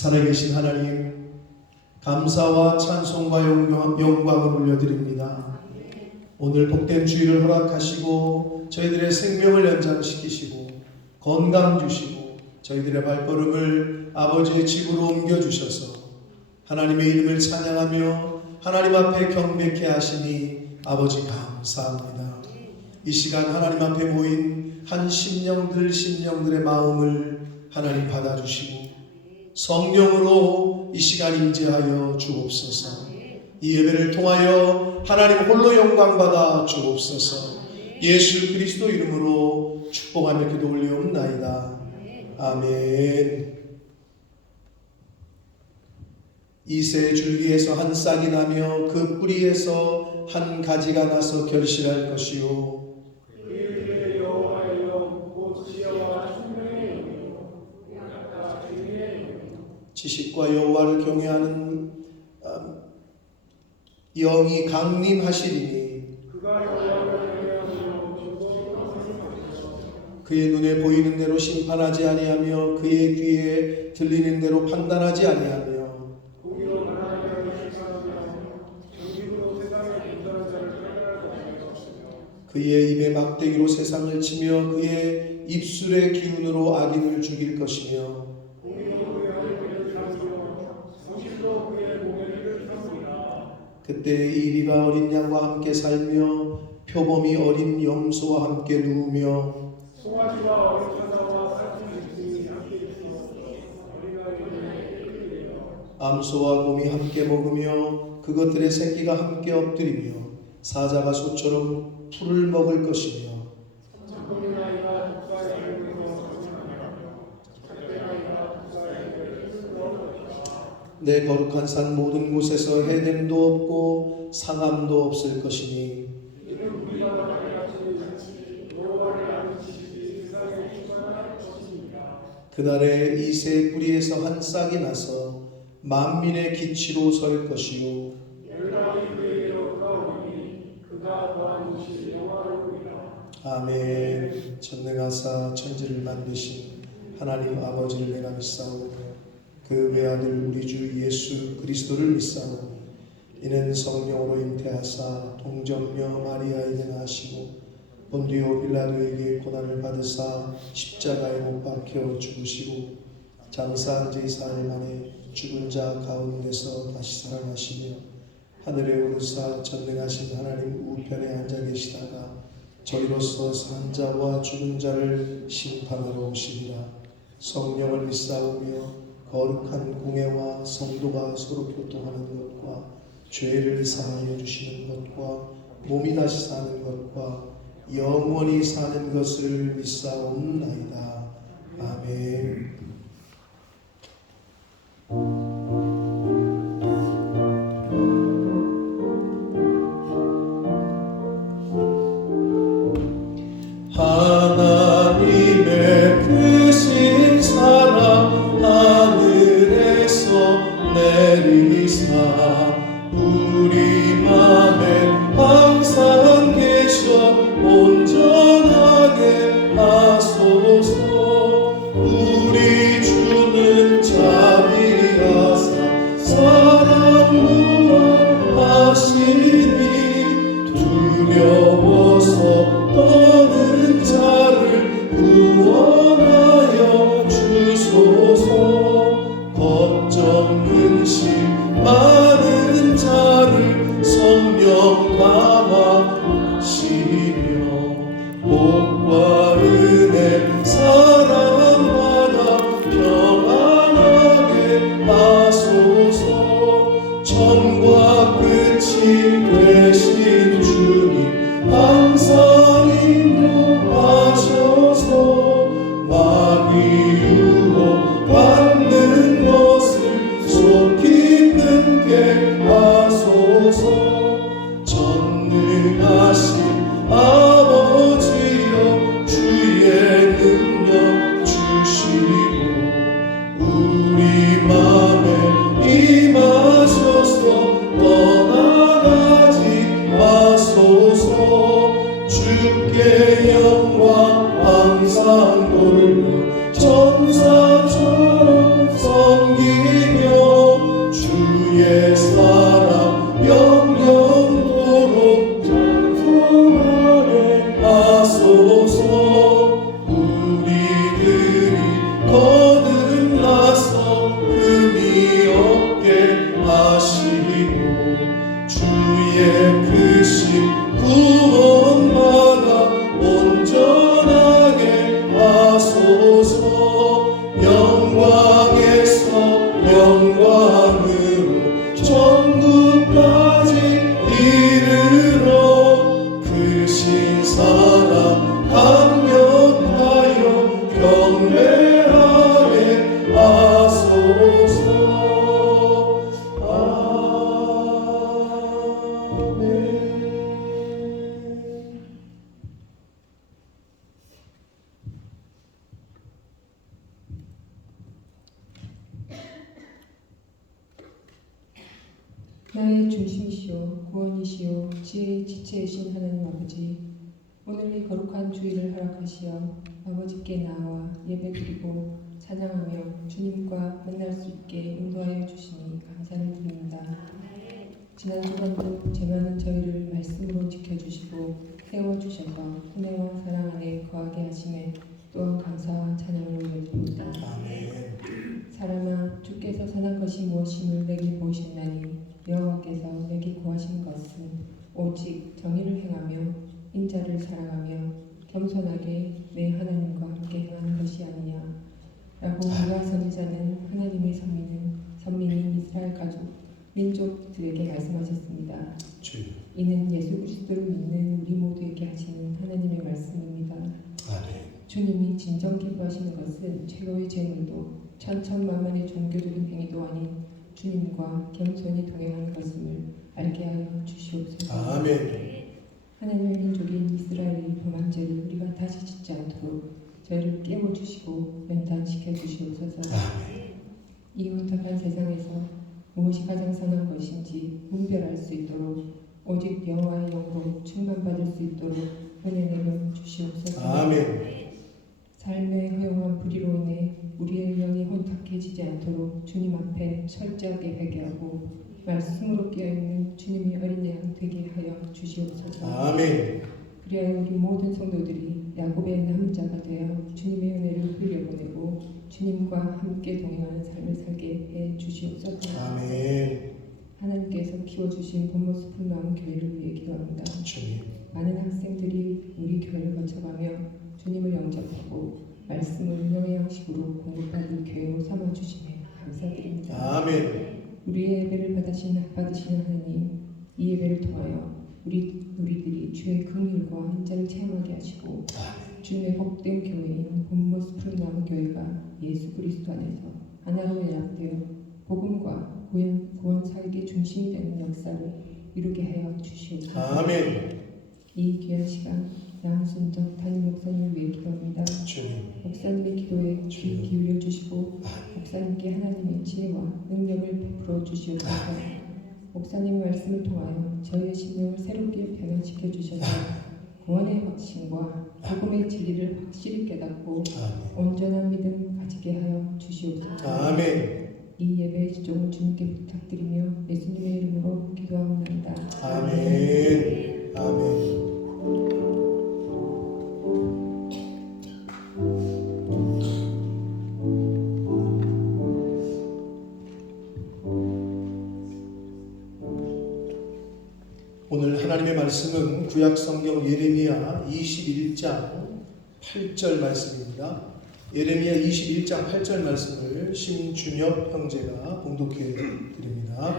살아계신 하나님, 감사와 찬송과 영광을 올려드립니다. 오늘 복된 주일을 허락하시고 저희들의 생명을 연장시키시고 건강 주시고 저희들의 발걸음을 아버지의 집으로 옮겨주셔서 하나님의 이름을 찬양하며 하나님 앞에 경배케 하시니 아버지 감사합니다. 이 시간 하나님 앞에 모인 한 심령들의 마음을 하나님 받아주시고 성령으로 이 시간 임재하여 주옵소서. 이 예배를 통하여 하나님 홀로 영광 받아 주옵소서. 예수 그리스도 이름으로 축복하며 기도 올리옵나이다. 아멘. 이새 줄기에서 한 싹이 나며 그 뿌리에서 한 가지가 나서 결실할 것이요 지식과 여호와를 경외하는 영이 강림하시리니 그의 눈에 보이는 대로 심판하지 아니하며 그의 귀에 들리는 대로 판단하지 아니하며 그의 입에 막대기로 세상을 치며 그의 입술의 기운으로 악인을 죽일 것이며 그때 이리가 어린 양과 함께 살며 표범이 어린 염소와 함께 누우며 암소와 곰이 함께 먹으며 그것들의 새끼가 함께 엎드리며 사자가 소처럼 풀을 먹을 것이며 내 거룩한 산 모든 곳에서 해됨도 없고 상함도 없을 것이니 그날에 이새의 뿌리에서 한 싹이 나서 만민의 기치로 설 것이요 아멘. 전능하사 천지를 만드신 하나님 아버지를 내가 믿사오며 그 외아들 우리 주 예수 그리스도를 믿사오니 이는 성령으로 잉태하사 동정녀 마리아에게 나시고 본디오 빌라도에게 고난을 받으사 십자가에 못 박혀 죽으시고 장사한 지 4일 만에 죽은 자 가운데서 다시 살아나시며 하늘에 오르사 전능하신 하나님 우편에 앉아 계시다가 저희로서 산 자와 죽은 자를 심판하러 오시리라. 성령을 믿사오며 거룩한 공회와 성도가 서로 교통하는 것과 죄를 사하여 주시는 것과 몸이 다시 사는 것과 영원히 사는 것을 믿사옵나이다. 아멘. 하나님의 크신 사랑 하늘에서 내리사 우리 맘에 항상 계셔 온전하게 하소서. 우리 주는 자비하사 사랑 무한하시니 두려워서 떠는 자를 구원하여 주소서. 걱정 근심 많은 자를 성령 감화시며 복과 은혜 사랑받아 평안하게 하소서. 처음과 끝이 되신 주님 항상 인도하셔서 마귀 유혹 받는 것을 속히 끊게 하소서. 전능하신 아버지여 주의 능력 주시고 우리 맘에 임하셔서 떠나가지 마소서. 주께 영광 항상 돌려 천사처럼 섬기며 주의 사랑 영영토록 찬송하게 하소서. 우리들이 거듭나서 흠이 없게 하시고 주의 크신 구원마다 온전하게 하소서. 영광에서 영광으로 천국까지 이르러 크신 사랑 강력하여 경배하게 하소서. 아멘. 나의 중심이시오 구원이시오 지혜의 지체이신 하나님 아버지, 오늘 이 거룩한 주일을 허락하시어 아버지께 나아와 예배드리고 찬양하며 주님과 만날 수 있게 인도하여 주시니 감사를 드립니다. 지난 주간도 죄 많은 저희를 말씀으로 지켜주시고 세워주셔서 은혜와 사랑 안에 거하게 하심에 또한 감사와 찬양을 올려드립니다. 아멘. 사람아 주께서 선한 것이 무엇임을 내게 보이셨나니 여호와께서 내게 구하신 것은 오직 정의를 행하며 인자를 사랑하며 겸손하게 내 하나님과 함께 행하는 것이 아니냐 라고 유다 선지자는 하나님의 선민인 이스라엘 가족 민족들에게 말씀하셨습니다. 주여. 이는 예수 그리스도를 믿는 우리 모두에게 하시는 하나님의 말씀입니다. 아멘. 주님이 진정 기뻐하시는 것은 최고의 재물도 천천만만의 종교적인 행위도 아닌 주님과 겸손히 동행하는 것임을 알게 하여 주시옵소서. 아멘. 하나님의 민족인 이스라엘의 범한 죄를 우리가 다시 짓지 않도록 저희를 깨워주시고 연단시켜 주시옵소서. 아멘. 이 혼탁한 세상에서 무엇이 가장 선한 것인지 분별할 수 있도록 오직 여호와의 영으로 충만받을 수 있도록 은혜 내려 주시옵소서. 아멘. 삶의 허용한 불의로 인해 우리의 영이 혼탁해지지 않도록 주님 앞에 철저하게 회개하고 말씀으로 깨어있는 주님의 어린 양 되게 하여 주시옵소서. 아멘. 그리하여 우리 모든 성도들이 야곱의 남자가 되어 주님의 은혜를 흘려보내고 주님과 함께 동행하는 삶을 살게 해 주시옵소서. 아멘. 하나님께서 키워주신 본모습을 나온 교회를 위해 기도합니다. 주님. 많은 학생들이 우리 교회를 거쳐가며 주님을 영접하고 말씀을 영의 양식으로 공급받을 교회로 삼아주시네 감사드립니다. 아멘. 우리의 예배를 받으시는 하나님, 이 예배를 통하여 우리들이 주의 긍휼과 인자를 체험하게 하시고 주님의 복된 교회인 본모습 푸른나무 교회가 예수 그리스도 안에서 하나로 연합되어 복음과 구원 사역의 중심이 되는 역사를 이루게 하여 주시옵소서. 아멘. 이 귀한 시간 양순정 담임 목사님을 위해 기도합니다. 주님. 목사님의 기도에 귀 기울여 주시고 목사님께 하나님의 지혜와 능력을 베풀어 주시옵소서. 목사님의 말씀을 통하여 저희의 심령을 새롭게 변화시켜 주셔서 구원의 확신과 복음의 진리를 확실히 깨닫고 온전한 믿음 가지게 하여 주시옵소서. 아멘. 이 예배의 지종을 주님께 부탁드리며 예수님의 이름으로 기도합니다. 아멘. 아멘. 오늘 하나님의 말씀은 구약성경 예레미야 21장 8절 말씀입니다. 예레미야 21장 8절 말씀을 심준엽 형제가 봉독해 드립니다.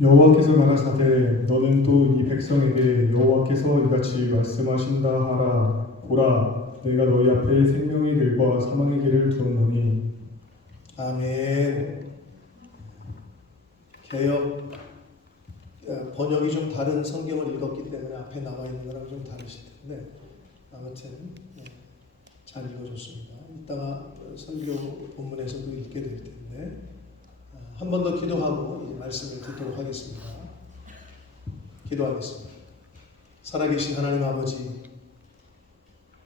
여호와께서 말하사대 너는 또 이 백성에게 여호와께서 이같이 말씀하신다 하라. 보라, 내가 너희 앞에 생명의 길과 사망의 길을 두었노니. 아멘. 개역 번역이 좀 다른 성경을 읽었기 때문에 앞에 나와 있는 거랑 좀 다르실 텐데 아무튼 잘 읽어줬습니다. 이따가 설교 본문에서도 읽게 될 텐데 한 번 더 기도하고 이 말씀을 듣도록 하겠습니다. 기도하겠습니다. 살아계신 하나님 아버지,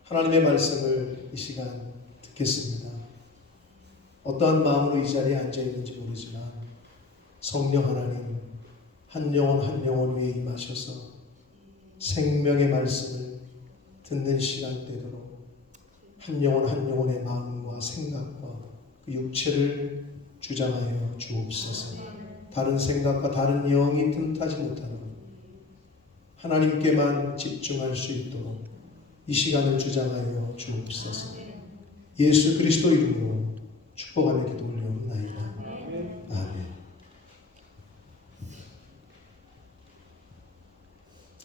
하나님의 말씀을 이 시간 듣겠습니다. 어떠한 마음으로 이 자리에 앉아 있는지 모르지만 성령 하나님 한 영혼 한 영혼 위에 임하셔서 생명의 말씀을 듣는 시간 되도록 한 영혼 한 영혼의 마음과 생각과 그 육체를 주장하여 주옵소서. 다른 생각과 다른 영이 틈타지 못하도록 하나님께만 집중할 수 있도록 이 시간을 주장하여 주옵소서. 예수 그리스도 이름으로 축복하며 기도 올려옵나이다. 아멘.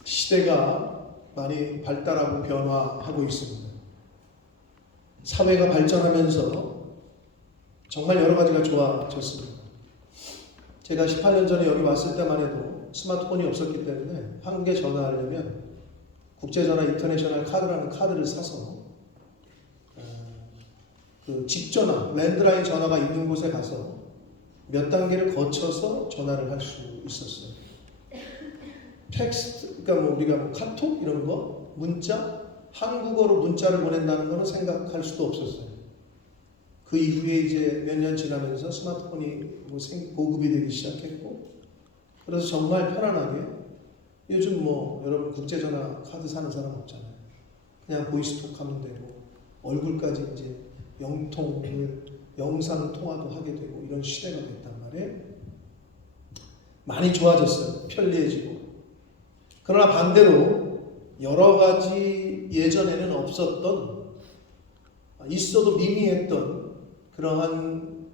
시대가 많이 발달하고 변화하고 있습니다. 사회가 발전하면서 정말 여러 가지가 좋아졌습니다. 제가 18년 전에 여기 왔을 때만 해도 스마트폰이 없었기 때문에 한국에 전화하려면 국제전화 인터내셔널 카드라는 카드를 사서 그 집전화, 랜드라인 전화가 있는 곳에 가서 몇 단계를 거쳐서 전화를 할 수 있었어요. 텍스트, 그러니까 우리가 카톡 이런 거, 문자, 한국어로 문자를 보낸다는 거는 생각할 수도 없었어요. 그 이후에 이제 몇 년 지나면서 스마트폰이 보급이 되기 시작했고, 그래서 정말 편안하게 요즘 여러분 국제전화 카드 사는 사람 없잖아요. 그냥 보이스톡 하면 되고 얼굴까지 이제 영상 통화도 하게 되고 이런 시대가 됐단 말이에요. 많이 좋아졌어요. 편리해지고. 그러나 반대로 여러 가지 예전에는 없었던, 있어도 미미했던 그러한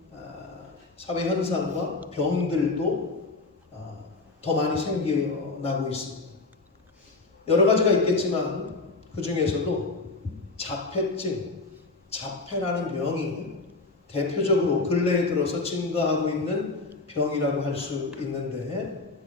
사회 현상과 병들도 더 많이 생겨나고 있습니다. 여러 가지가 있겠지만 그 중에서도 자폐증, 자폐라는 병이 대표적으로 근래에 들어서 증가하고 있는 병이라고 할 수 있는데,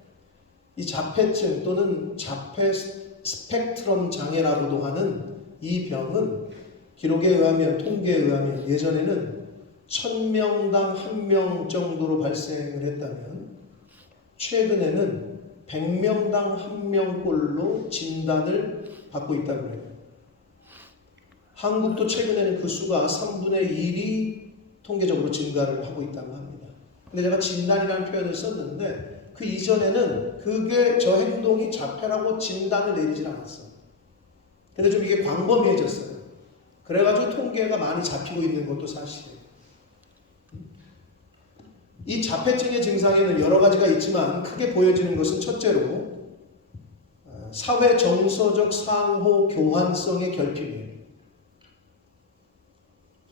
이 자폐증 또는 자폐 스펙트럼 장애라고도 하는 이 병은 기록에 의하면, 통계에 의하면 예전에는 1000명당 1명 정도로 발생을 했다면 최근에는 100명당 1명꼴로 진단을 받고 있다고 해요. 한국도 최근에는 그 수가 3분의 1이 통계적으로 증가를 하고 있다고 합니다. 근데 제가 진단이라는 표현을 썼는데 그 이전에는 그게 저 행동이 자폐라고 진단을 내리질 않았어요. 근데 좀 이게 광범위해졌어요. 그래가지고 통계가 많이 잡히고 있는 것도 사실이에요. 이 자폐증의 증상에는 여러 가지가 있지만 크게 보여지는 것은 첫째로 사회 정서적 상호 교환성의 결핍이에요.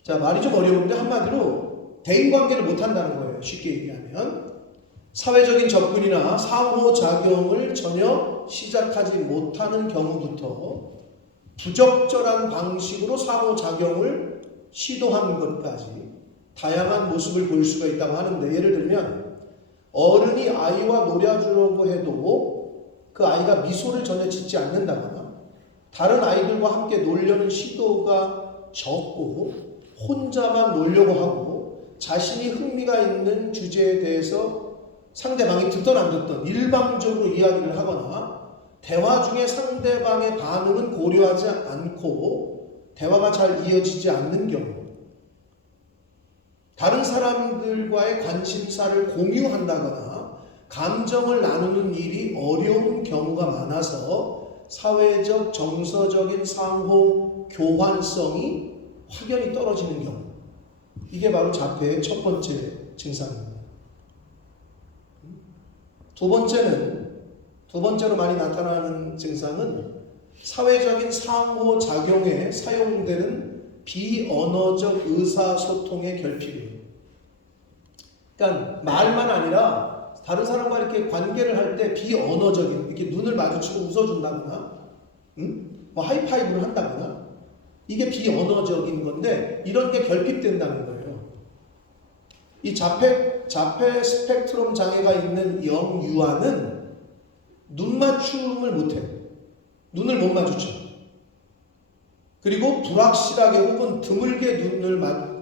자, 말이 좀 어려운데 한마디로 대인관계를 못한다는 거예요. 쉽게 얘기하면 사회적인 접근이나 상호작용을 전혀 시작하지 못하는 경우부터 부적절한 방식으로 상호작용을 시도하는 것까지 다양한 모습을 보일 수가 있다고 하는데, 예를 들면 어른이 아이와 놀아주려고 해도 그 아이가 미소를 전혀 짓지 않는다거나, 다른 아이들과 함께 놀려는 시도가 적고 혼자만 놀려고 하고, 자신이 흥미가 있는 주제에 대해서 상대방이 듣던 안 듣던 일방적으로 이야기를 하거나, 대화 중에 상대방의 반응은 고려하지 않고 대화가 잘 이어지지 않는 경우, 다른 사람들과의 관심사를 공유한다거나 감정을 나누는 일이 어려운 경우가 많아서 사회적 정서적인 상호 교환성이 확연히 떨어지는 경우, 이게 바로 자폐의 첫 번째 증상입니다. 두 번째로 많이 나타나는 증상은 사회적인 상호작용에 사용되는 비언어적 의사소통의 결핍이에요. 그러니까 말만 아니라 다른 사람과 이렇게 관계를 할 때 비언어적인, 이렇게 눈을 마주치고 웃어준다거나, 뭐 하이파이브를 한다거나, 이게 비언어적인 건데 이런 게 결핍된다는 거예요. 이 자폐 스펙트럼 장애가 있는 영유아는 눈 맞춤을 못해요. 눈을 못 마주쳐. 그리고 불확실하게 혹은 드물게 눈을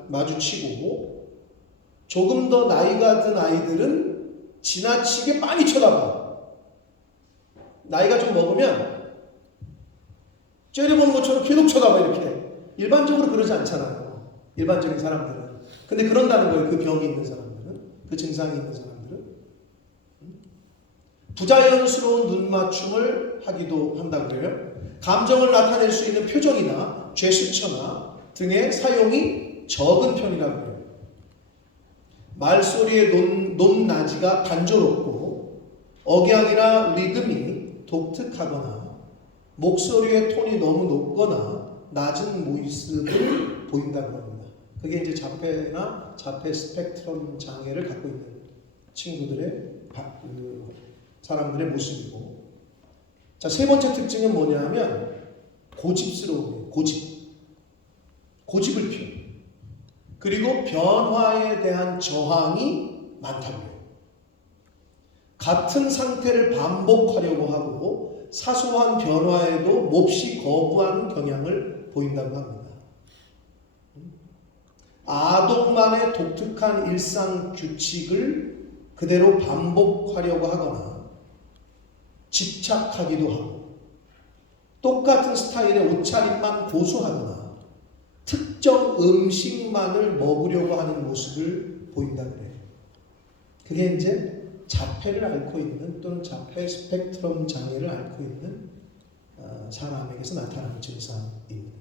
마주치고, 조금 더 나이가 든 아이들은 지나치게 많이 쳐다봐. 나이가 좀 먹으면 째려보는 것처럼 계속 쳐다봐. 이렇게 일반적으로 그러지 않잖아요, 일반적인 사람들은. 근데 그런다는 거예요. 그 병이 있는 사람들은, 그 증상이 있는 사람들은. 부자연스러운 눈 맞춤을 하기도 한다고 해요. 감정을 나타낼 수 있는 표정이나 제스처나 등의 사용이 적은 편이라고 해요. 말소리의 높낮이가 단조롭고 억양이나 리듬이 독특하거나 목소리의 톤이 너무 높거나 낮은 모습을 보인다고 합니다. 그게 이제 자폐나 자폐 스펙트럼 장애를 갖고 있는 친구들의 사람들의 모습이고, 자, 세 번째 특징은 뭐냐 하면 고집스러움이에요. 고집을 피워. 그리고 변화에 대한 저항이 많다고 해요. 같은 상태를 반복하려고 하고 사소한 변화에도 몹시 거부하는 경향을 보인다고 합니다. 아동만의 독특한 일상 규칙을 그대로 반복하려고 하거나 집착하기도 하고, 똑같은 스타일의 옷차림만 고수하거나 특정 음식만을 먹으려고 하는 모습을 보인다고 해요. 그게 이제 자폐를 앓고 있는, 또는 자폐 스펙트럼 장애를 앓고 있는 사람에게서 나타나는 증상입니다.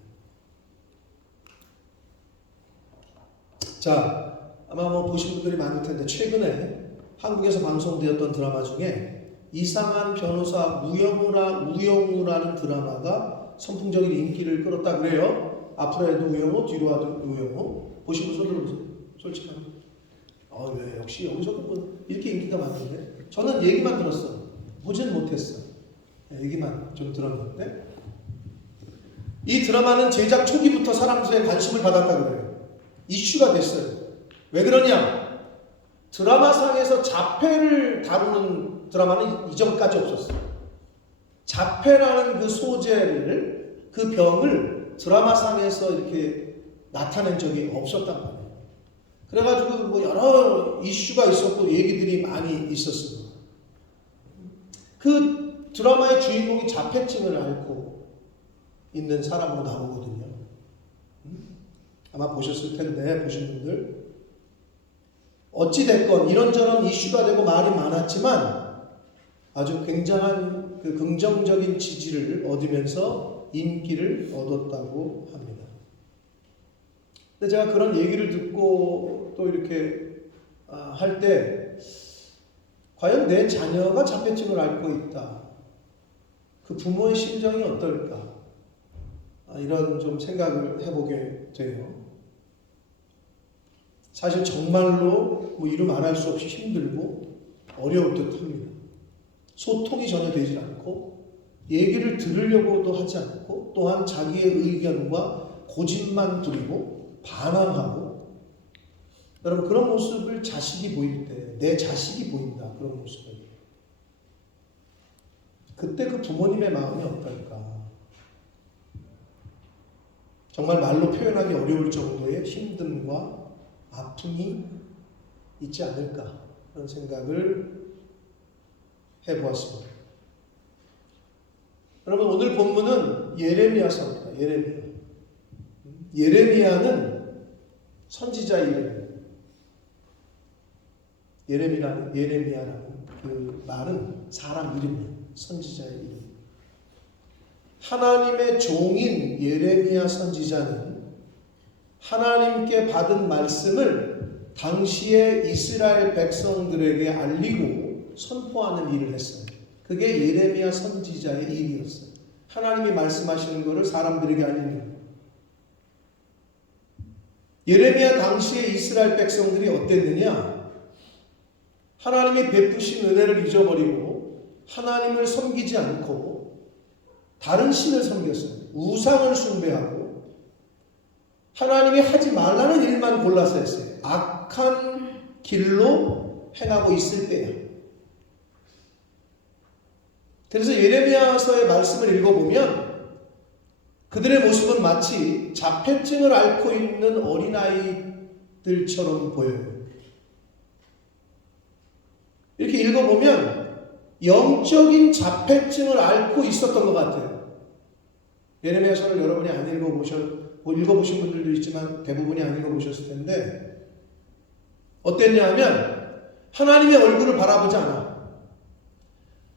자, 아마 보신 분들이 많을 텐데 최근에 한국에서 방송되었던 드라마 중에 이상한 변호사 우영우라는 드라마가 선풍적인 인기를 끌었다 그래요. 앞으로 해도 우영우, 뒤로 와도 우영우. 보신 분 손 들어보세요. 솔직하게. 왜 역시 여기서도 이렇게 인기가 많은데 저는 얘기만 들었어. 보지는 못했어. 얘기만 좀 들었는데 이 드라마는 제작 초기부터 사람들의 관심을 받았다 그래요. 이슈가 됐어요. 왜 그러냐? 드라마상에서 자폐를 다루는 드라마는 이전까지 없었어요. 자폐라는 그 소재를, 그 병을 드라마상에서 이렇게 나타낸 적이 없었단 말이에요. 그래가지고 여러 이슈가 있었고 얘기들이 많이 있었습니다. 그 드라마의 주인공이 자폐증을 앓고 있는 사람으로 나오거든요. 아마 보셨을 텐데 보신 분들 어찌됐건 이런저런 이슈가 되고 말이 많았지만 아주 굉장한 그 긍정적인 지지를 얻으면서 인기를 얻었다고 합니다. 근데 제가 그런 얘기를 듣고 또 이렇게 할 때 과연 내 자녀가 자폐증을 앓고 있다. 그 부모의 심정이 어떨까? 이런 좀 생각을 해보게 돼요. 사실 정말로 이루 말할 수 없이 힘들고 어려울 듯합니다. 소통이 전혀 되질 않고 얘기를 들으려고도 하지 않고 또한 자기의 의견과 고집만 부리고 반항하고 여러분 그런 모습을 자식이 보일 때 내 자식이 보인다. 그런 모습을 그때 그 부모님의 마음이 어떨까? 정말 말로 표현하기 어려울 정도의 힘듦과 아픔이 있지 않을까 그런 생각을 해보았습니다. 여러분 오늘 본문은 예레미야서입니다. 예레미야는 선지자 이름입니다. 예레미야라는 그 말은 사람 이름이에요. 선지자의 이름. 하나님의 종인 예레미야 선지자는 하나님께 받은 말씀을 당시의 이스라엘 백성들에게 알리고 선포하는 일을 했어요. 그게 예레미야 선지자의 일이었어요. 하나님이 말씀하시는 것을 사람들에게 알리는 거예요. 예레미야 당시의 이스라엘 백성들이 어땠느냐? 하나님이 베푸신 은혜를 잊어버리고 하나님을 섬기지 않고 다른 신을 섬겼어요. 우상을 숭배하고 하나님이 하지 말라는 일만 골라서 했어요. 악한 길로 행하고 있을 때야. 그래서 예레미야서의 말씀을 읽어보면 그들의 모습은 마치 자폐증을 앓고 있는 어린아이들처럼 보여요. 이렇게 읽어보면 영적인 자폐증을 앓고 있었던 것 같아요. 예레미야서를 여러분이 안 읽어보신 분들도 있지만 대부분이 안 읽어보셨을 텐데 어땠냐 하면 하나님의 얼굴을 바라보지 않아.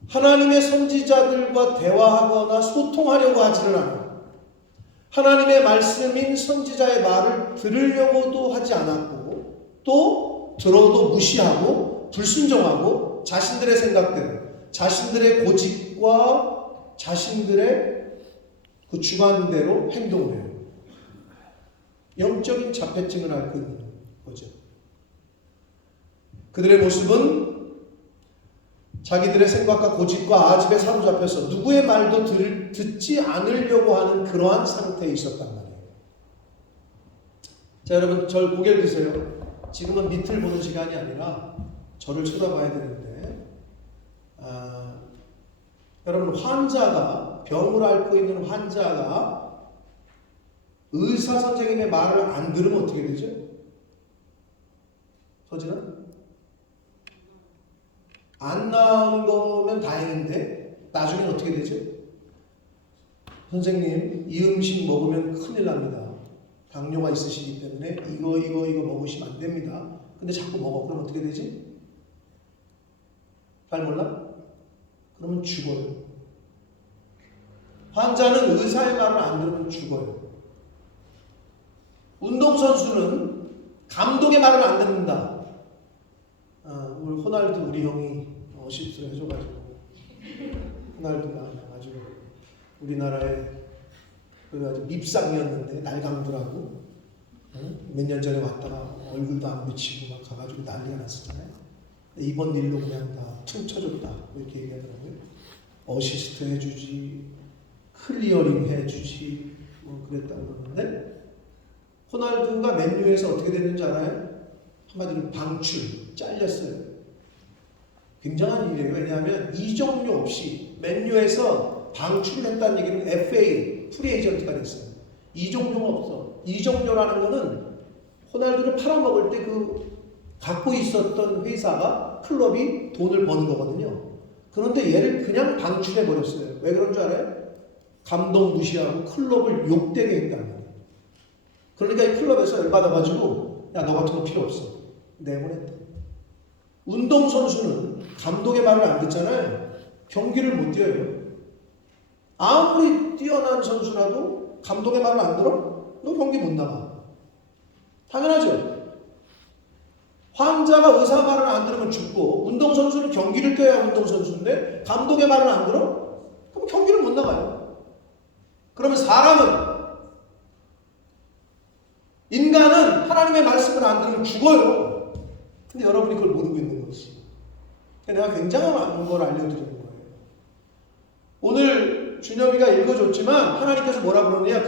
하나님의 선지자들과 대화하거나 소통하려고 하지를 않아. 하나님의 말씀인 선지자의 말을 들으려고도 하지 않았고 또 들어도 무시하고 불순종하고 자신들의 생각대로 자신들의 고집과 자신들의 그 주관대로 행동을 해요. 영적인 자폐증을 앓고 있는 거죠. 그들의 모습은 자기들의 생각과 고집과 아집에 사로잡혀서 누구의 말도 듣지 않으려고 하는 그러한 상태에 있었단 말이에요. 자, 여러분 절 고개를 드세요. 지금은 밑을 보는 시간이 아니라 저를 쳐다봐야 되는데 여러분 병을 앓고 있는 환자가 의사 선생님의 말을 안 들으면 어떻게 되죠? 서진아? 안 나오는 거면 다행인데 나중엔 어떻게 되죠? 선생님 이 음식 먹으면 큰일 납니다. 당뇨가 있으시기 때문에 이거 먹으시면 안 됩니다. 근데 자꾸 먹어. 그럼 어떻게 되지? 잘 몰라? 그러면 죽어요. 환자는 의사의 말을 안 들으면 죽어요. 운동선수는 감독의 말을 안 듣는다. 오늘 호날두 우리 형이 어시스트를 해줘가지고 호날두가 아주 우리나라의 그 아주 밉상이었는데 날강두라고 몇 년 전에 왔다가 얼굴도 안 비치고 막 가가지고 난리가 났었잖아요. 이번 일로 그냥 다 퉁쳐줬다 이렇게 얘기하더라고요. 어시스트 해주지, 클리어링 해주지 뭐 그랬다고 그러는데 호날두가 맨유에서 어떻게 됐는지 알아요? 한마디로 방출, 잘렸어요. 굉장한 일이에요. 왜냐하면 이적료 없이 맨유에서 방출을 했다는 얘기는 FA, 프리에이전트가 됐어요. 이적료가 없어. 이적료라는 거는 호날두를 팔아먹을 때 그 갖고 있었던 회사가 클럽이 돈을 버는 거거든요. 그런데 얘를 그냥 방출해버렸어요. 왜 그런 줄 알아요? 감독 무시하고 클럽을 욕되게 했다는 거예요. 그러니까 이 클럽에서 열받아가지고 야, 너 같은 거 필요 없어. 내보냈다. 운동선수는 감독의 말을 안 듣잖아요. 경기를 못 뛰어요. 아무리 뛰어난 선수라도 감독의 말을 안 들어? 너 경기 못 나가. 당연하죠. 환자가 의사 말을 안 들으면 죽고 운동선수는 경기를 뛰어야 운동선수인데 감독의 말을 안 들어? 그럼 경기를 못 나가요. 그러면 사람은 인간은 하나님의 말씀을 안 들으면 죽어요. 근데 여러분이 그걸 모르고 있는 것이. 내가 굉장한 걸 알려드리는 거예요. 오늘 준엽이가 읽어줬지만 하나님께서 뭐라 그러느냐.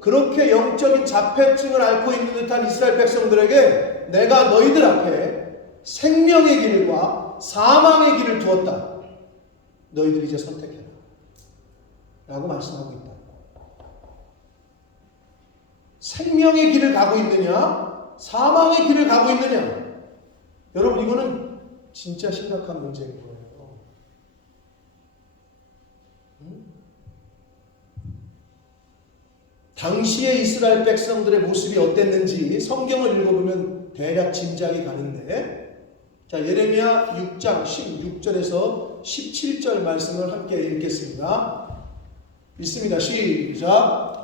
그렇게 영적인 자폐증을 앓고 있는 듯한 이스라엘 백성들에게 내가 너희들 앞에 생명의 길과 사망의 길을 두었다. 너희들이 이제 선택해라. 라고 말씀하고 있다. 생명의 길을 가고 있느냐? 사망의 길을 가고 있느냐? 여러분 이거는 진짜 심각한 문제인 거예요. 당시의 이스라엘 백성들의 모습이 어땠는지 성경을 읽어보면 대략 짐작이 가는데 자 예레미야 6장 16절에서 17절 말씀을 함께 읽겠습니다. 읽습니다. 시작.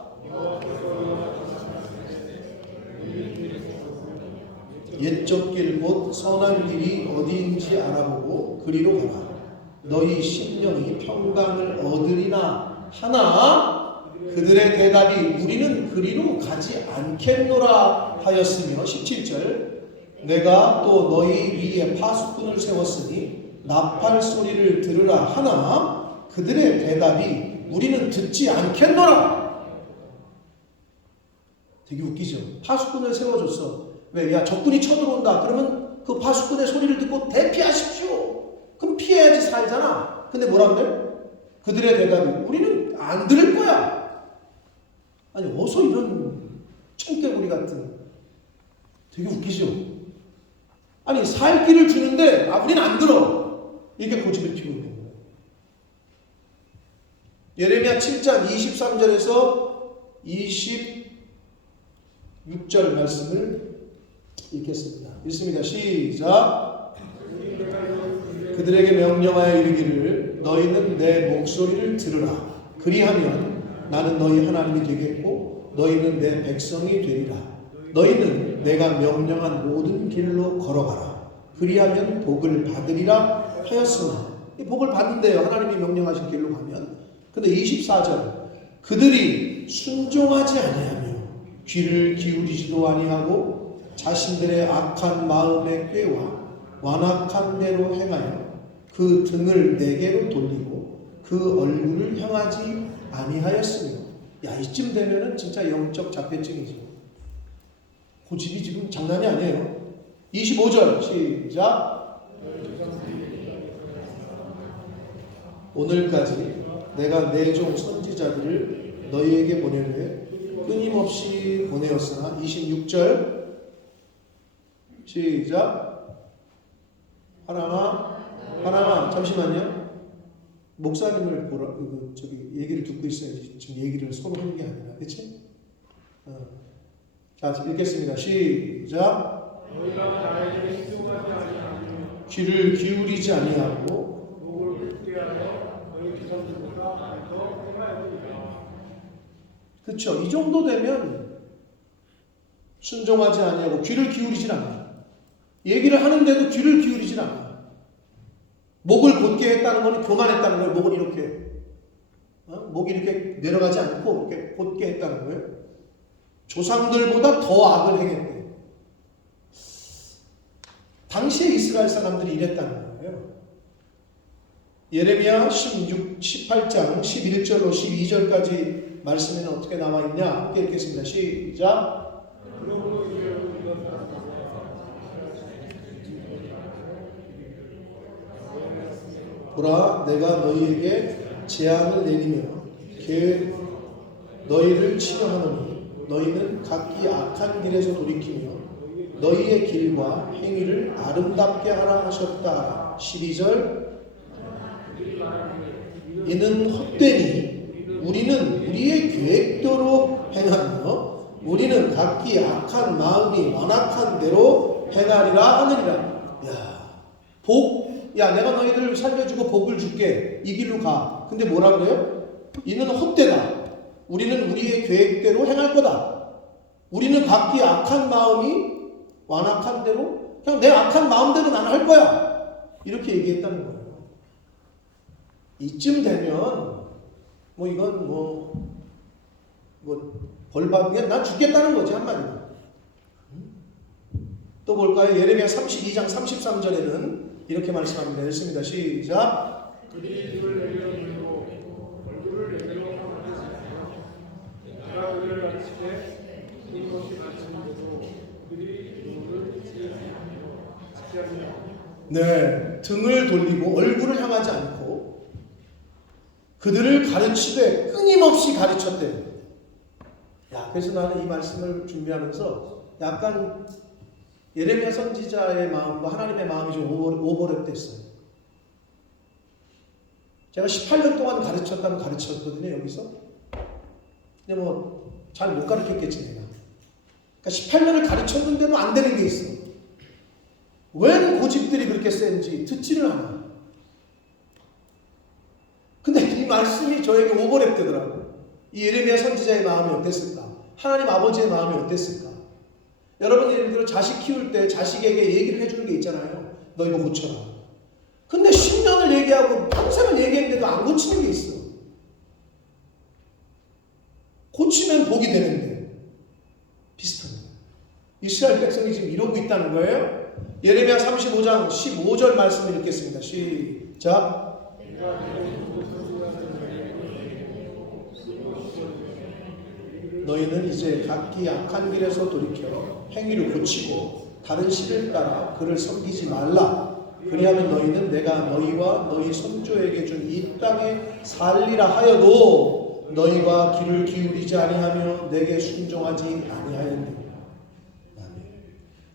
옛적 길 곧 선한 길이 어디인지 알아보고 그리로 가라. 너희 심령이 평강을 얻으리나 하나 그들의 대답이 우리는 그리로 가지 않겠노라 하였으며 17절 내가 또 너희 위에 파수꾼을 세웠으니 나팔 소리를 들으라 하나 그들의 대답이 우리는 듣지 않겠노라. 되게 웃기죠. 파수꾼을 세워줬어. 왜? 야 적군이 쳐들어온다. 그러면 그 파수꾼의 소리를 듣고 대피하십시오. 그럼 피해야지 살잖아. 근데 뭐라 그래? 그들의 대답이 우리는 안 들을 거야. 아니 어서 이런 청개구리 같은 되게 웃기죠. 아니 살 길을 주는데 우리는 안 들어. 이렇게 고집을 피우고 있는 거예요. 예레미야 7장 23절에서 26절 말씀을 읽겠습니다. 읽습니다. 시작. 그들에게 명령하여 이르기를 너희는 내 목소리를 들으라. 그리하면 나는 너희 하나님이 되겠고 너희는 내 백성이 되리라. 너희는 내가 명령한 모든 길로 걸어가라. 그리하면 복을 받으리라 하였으나 이 복을 받는데요. 하나님이 명령하신 길로 가면. 근데 24절 그들이 순종하지 아니하며 귀를 기울이지도 아니하고 자신들의 악한 마음에 꾀와 완악한 대로 행하여 그 등을 내게로 돌리고 그 얼굴을 향하지 아니하였으며. 야 이쯤 되면은 진짜 영적 자폐증이죠. 고집이 지금 장난이 아니에요. 25절 시작. 오늘까지 내가 내 종 선지자들을 너희에게 보내되 끊임없이 보내었으나 26절 시작. 하나만 잠시만요. 목사님을 저기 얘기를 듣고 있어야지. 지금 얘기를 서로 하는 게 아니라, 그렇지? 자, 읽겠습니다. 시작. 귀를 기울이지 아니하고 그렇죠? 이 정도 되면 순종하지 아니하고 귀를 기울이질 않아요. 얘기를 하는데도 귀를 기울이질 않아요. 목을 곧게 했다는 것은 교만했다는 거예요. 목을 이렇게 목이 이렇게 내려가지 않고 이렇게 곧게 했다는 거예요. 조상들보다 더 악을 행했대요. 당시에 이스라엘 사람들이 이랬다는 거예요. 예레미야 18장 11절로 12절까지 말씀에는 어떻게 나와 있냐? 함께 읽겠습니다. 시작. 보라, 내가 너희에게 재앙을 내리며 너희를 치려 하노니 너희는 각기 악한 길에서 돌이키며 너희의 길과 행위를 아름답게 하라 하셨다. 12절. 이는 헛되니 우리는 우리의 계획대로 행하며 우리는 각기 악한 마음이 완악한 대로 행하리라 하느니라. 내가 너희들 살려주고 복을 줄게. 이 길로 가. 근데 뭐라 그래요? 이는 헛되다. 우리는 우리의 계획대로 행할 거다. 우리는 각기 악한 마음이 완악한 대로 그냥 내 악한 마음대로 나는 할 거야. 이렇게 얘기했다는 거예요. 이쯤 되면 이건 벌받으면 난 죽겠다는 거지, 한마디로. 또 볼까요? 예레미야 32장 33절에는 이렇게 말씀합니다. 읽습니다. 시작. 그들이 입을 내밀고 얼굴을 내밀어 내가 그들을 가르치되 끊임없이 가르치는데도 그들이 눈을 듣지 않으며 네, 등을 돌리고 얼굴을 향하지 않고 그들을 가르치되 끊임없이 가르쳤대요. 그래서 나는 이 말씀을 준비하면서 약간 예레미야 선지자의 마음과 하나님의 마음이 좀 오버랩됐어요. 제가 18년 동안 가르쳤다면 가르쳤거든요, 여기서. 근데 잘 못 가르쳤겠지, 내가. 그러니까 18년을 가르쳤는데도 안 되는 게 있어. 왜 고집들이 그렇게 센지 듣지를 않아. 근데 이 말씀이 저에게 오버랩 되더라고요. 이 예레미야 선지자의 마음이 어땠을까? 하나님 아버지의 마음이 어땠을까? 여러분 예를 들어 자식 키울 때 자식에게 얘기를 해주는 게 있잖아요. 너 이거 고쳐라. 근데 10년을 얘기하고 평생을 얘기했는데도 안 고치는 게 있어. 고치면 복이 되는데 비슷한 거예요. 이스라엘 백성이 지금 이러고 있다는 거예요. 예레미야 35장 15절 말씀을 읽겠습니다. 시작. 너희는 이제 각기 악한 길에서 돌이켜 행위를 고치고 다른 신을 따라 그를 섬기지 말라. 그리하면 너희는 내가 너희와 너희 손주에게 준 이 땅에 살리라 하여도 너희가 귀를 기울이지 아니하며 내게 순종하지 아니하였느니라.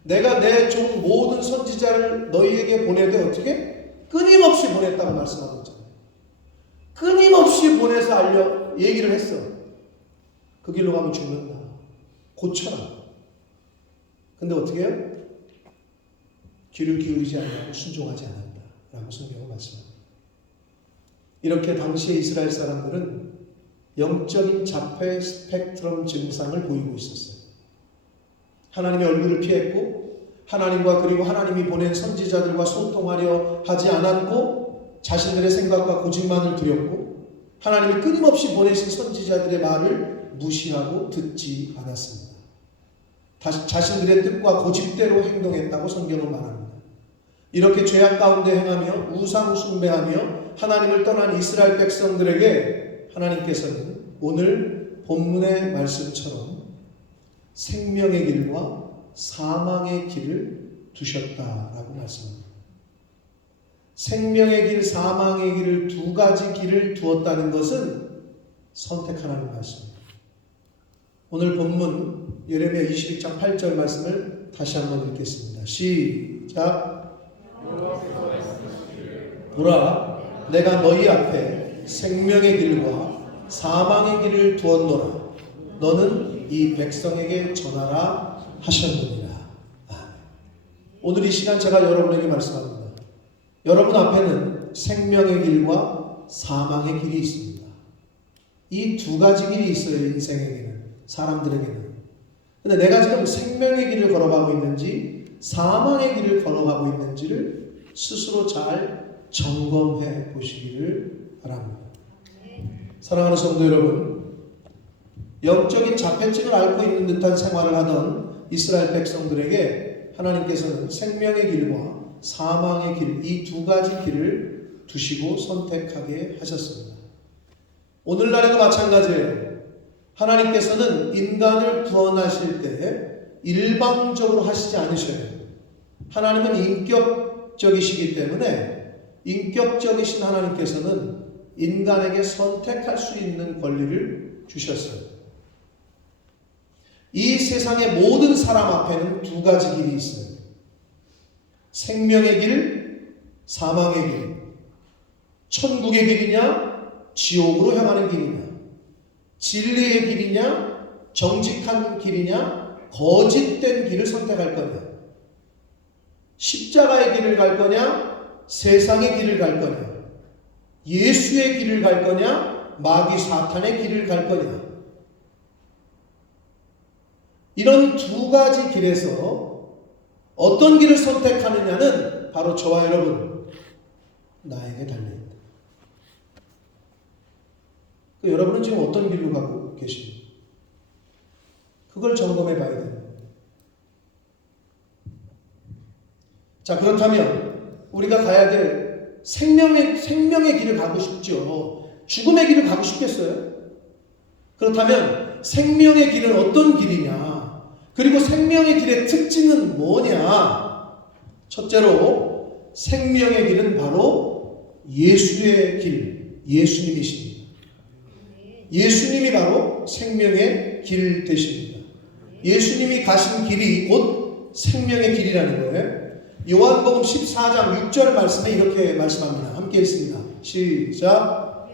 내가 내 종 모든 선지자를 너희에게 보내되 어떻게? 끊임없이 보냈다고 말씀하고 있잖아요. 끊임없이 보내서 얘기를 했어. 그 길로 가면 죽는다. 고쳐라. 근데 어떻게 해요? 귀를 기울이지 않고 순종하지 않았다. 라고 성경은 말씀합니다. 이렇게 당시의 이스라엘 사람들은 영적인 자폐 스펙트럼 증상을 보이고 있었어요. 하나님의 얼굴을 피했고 하나님과 그리고 하나님이 보낸 선지자들과 소통하려 하지 않았고 자신들의 생각과 고집만을 두렸고 하나님이 끊임없이 보내신 선지자들의 말을 무시하고 듣지 않았습니다. 자신들의 뜻과 고집대로 행동했다고 성경은 말합니다. 이렇게 죄악 가운데 행하며 우상 숭배하며 하나님을 떠난 이스라엘 백성들에게 하나님께서는 오늘 본문의 말씀처럼 생명의 길과 사망의 길을 두셨다라고 말씀합니다. 생명의 길, 사망의 길을 두 가지 길을 두었다는 것은 선택하라는 말씀입니다. 오늘 본문 예레미야 22장 8절 말씀을 다시 한번 읽겠습니다. 시작. 보라, 내가 너희 앞에 생명의 길과 사망의 길을 두었노라. 너는 이 백성에게 전하라 하셨느니라. 오늘 이 시간 제가 여러분에게 말씀합니다. 여러분 앞에는 생명의 길과 사망의 길이 있습니다. 이 두 가지 길이 있어요, 인생에게는. 사람들에게는. 근데 내가 지금 생명의 길을 걸어가고 있는지 사망의 길을 걸어가고 있는지를 스스로 잘 점검해 보시기를 바랍니다. 사랑하는 성도 여러분, 영적인 자폐증을 앓고 있는 듯한 생활을 하던 이스라엘 백성들에게 하나님께서는 생명의 길과 사망의 길, 이 두 가지 길을 두시고 선택하게 하셨습니다. 오늘날에도 마찬가지예요. 하나님께서는 인간을 구원하실 때 일방적으로 하시지 않으셔요. 하나님은 인격적이시기 때문에 인격적이신 하나님께서는 인간에게 선택할 수 있는 권리를 주셨어요. 이 세상의 모든 사람 앞에는 두 가지 길이 있어요. 생명의 길, 사망의 길. 천국의 길이냐, 지옥으로 향하는 길이냐. 진리의 길이냐, 정직한 길이냐, 거짓된 길을 선택할 거냐. 십자가의 길을 갈 거냐, 세상의 길을 갈 거냐. 예수의 길을 갈 거냐, 마귀 사탄의 길을 갈 거냐. 이런 두 가지 길에서 어떤 길을 선택하느냐는 바로 저와 여러분, 나에게 달려있다. 여러분은 지금 어떤 길로 가고 계십니까? 그걸 점검해 봐야 돼요. 자, 그렇다면 우리가 가야 될 생명의 길을 가고 싶죠. 죽음의 길을 가고 싶겠어요? 그렇다면 생명의 길은 어떤 길이냐? 그리고 생명의 길의 특징은 뭐냐? 첫째로 생명의 길은 바로 예수의 길, 예수님이십니다. 예수님이 바로 생명의 길 되십니다. 예수님이 가신 길이 곧 생명의 길이라는 거예요. 요한복음 14장 6절 말씀에 이렇게 말씀합니다. 함께 읽습니다. 시작.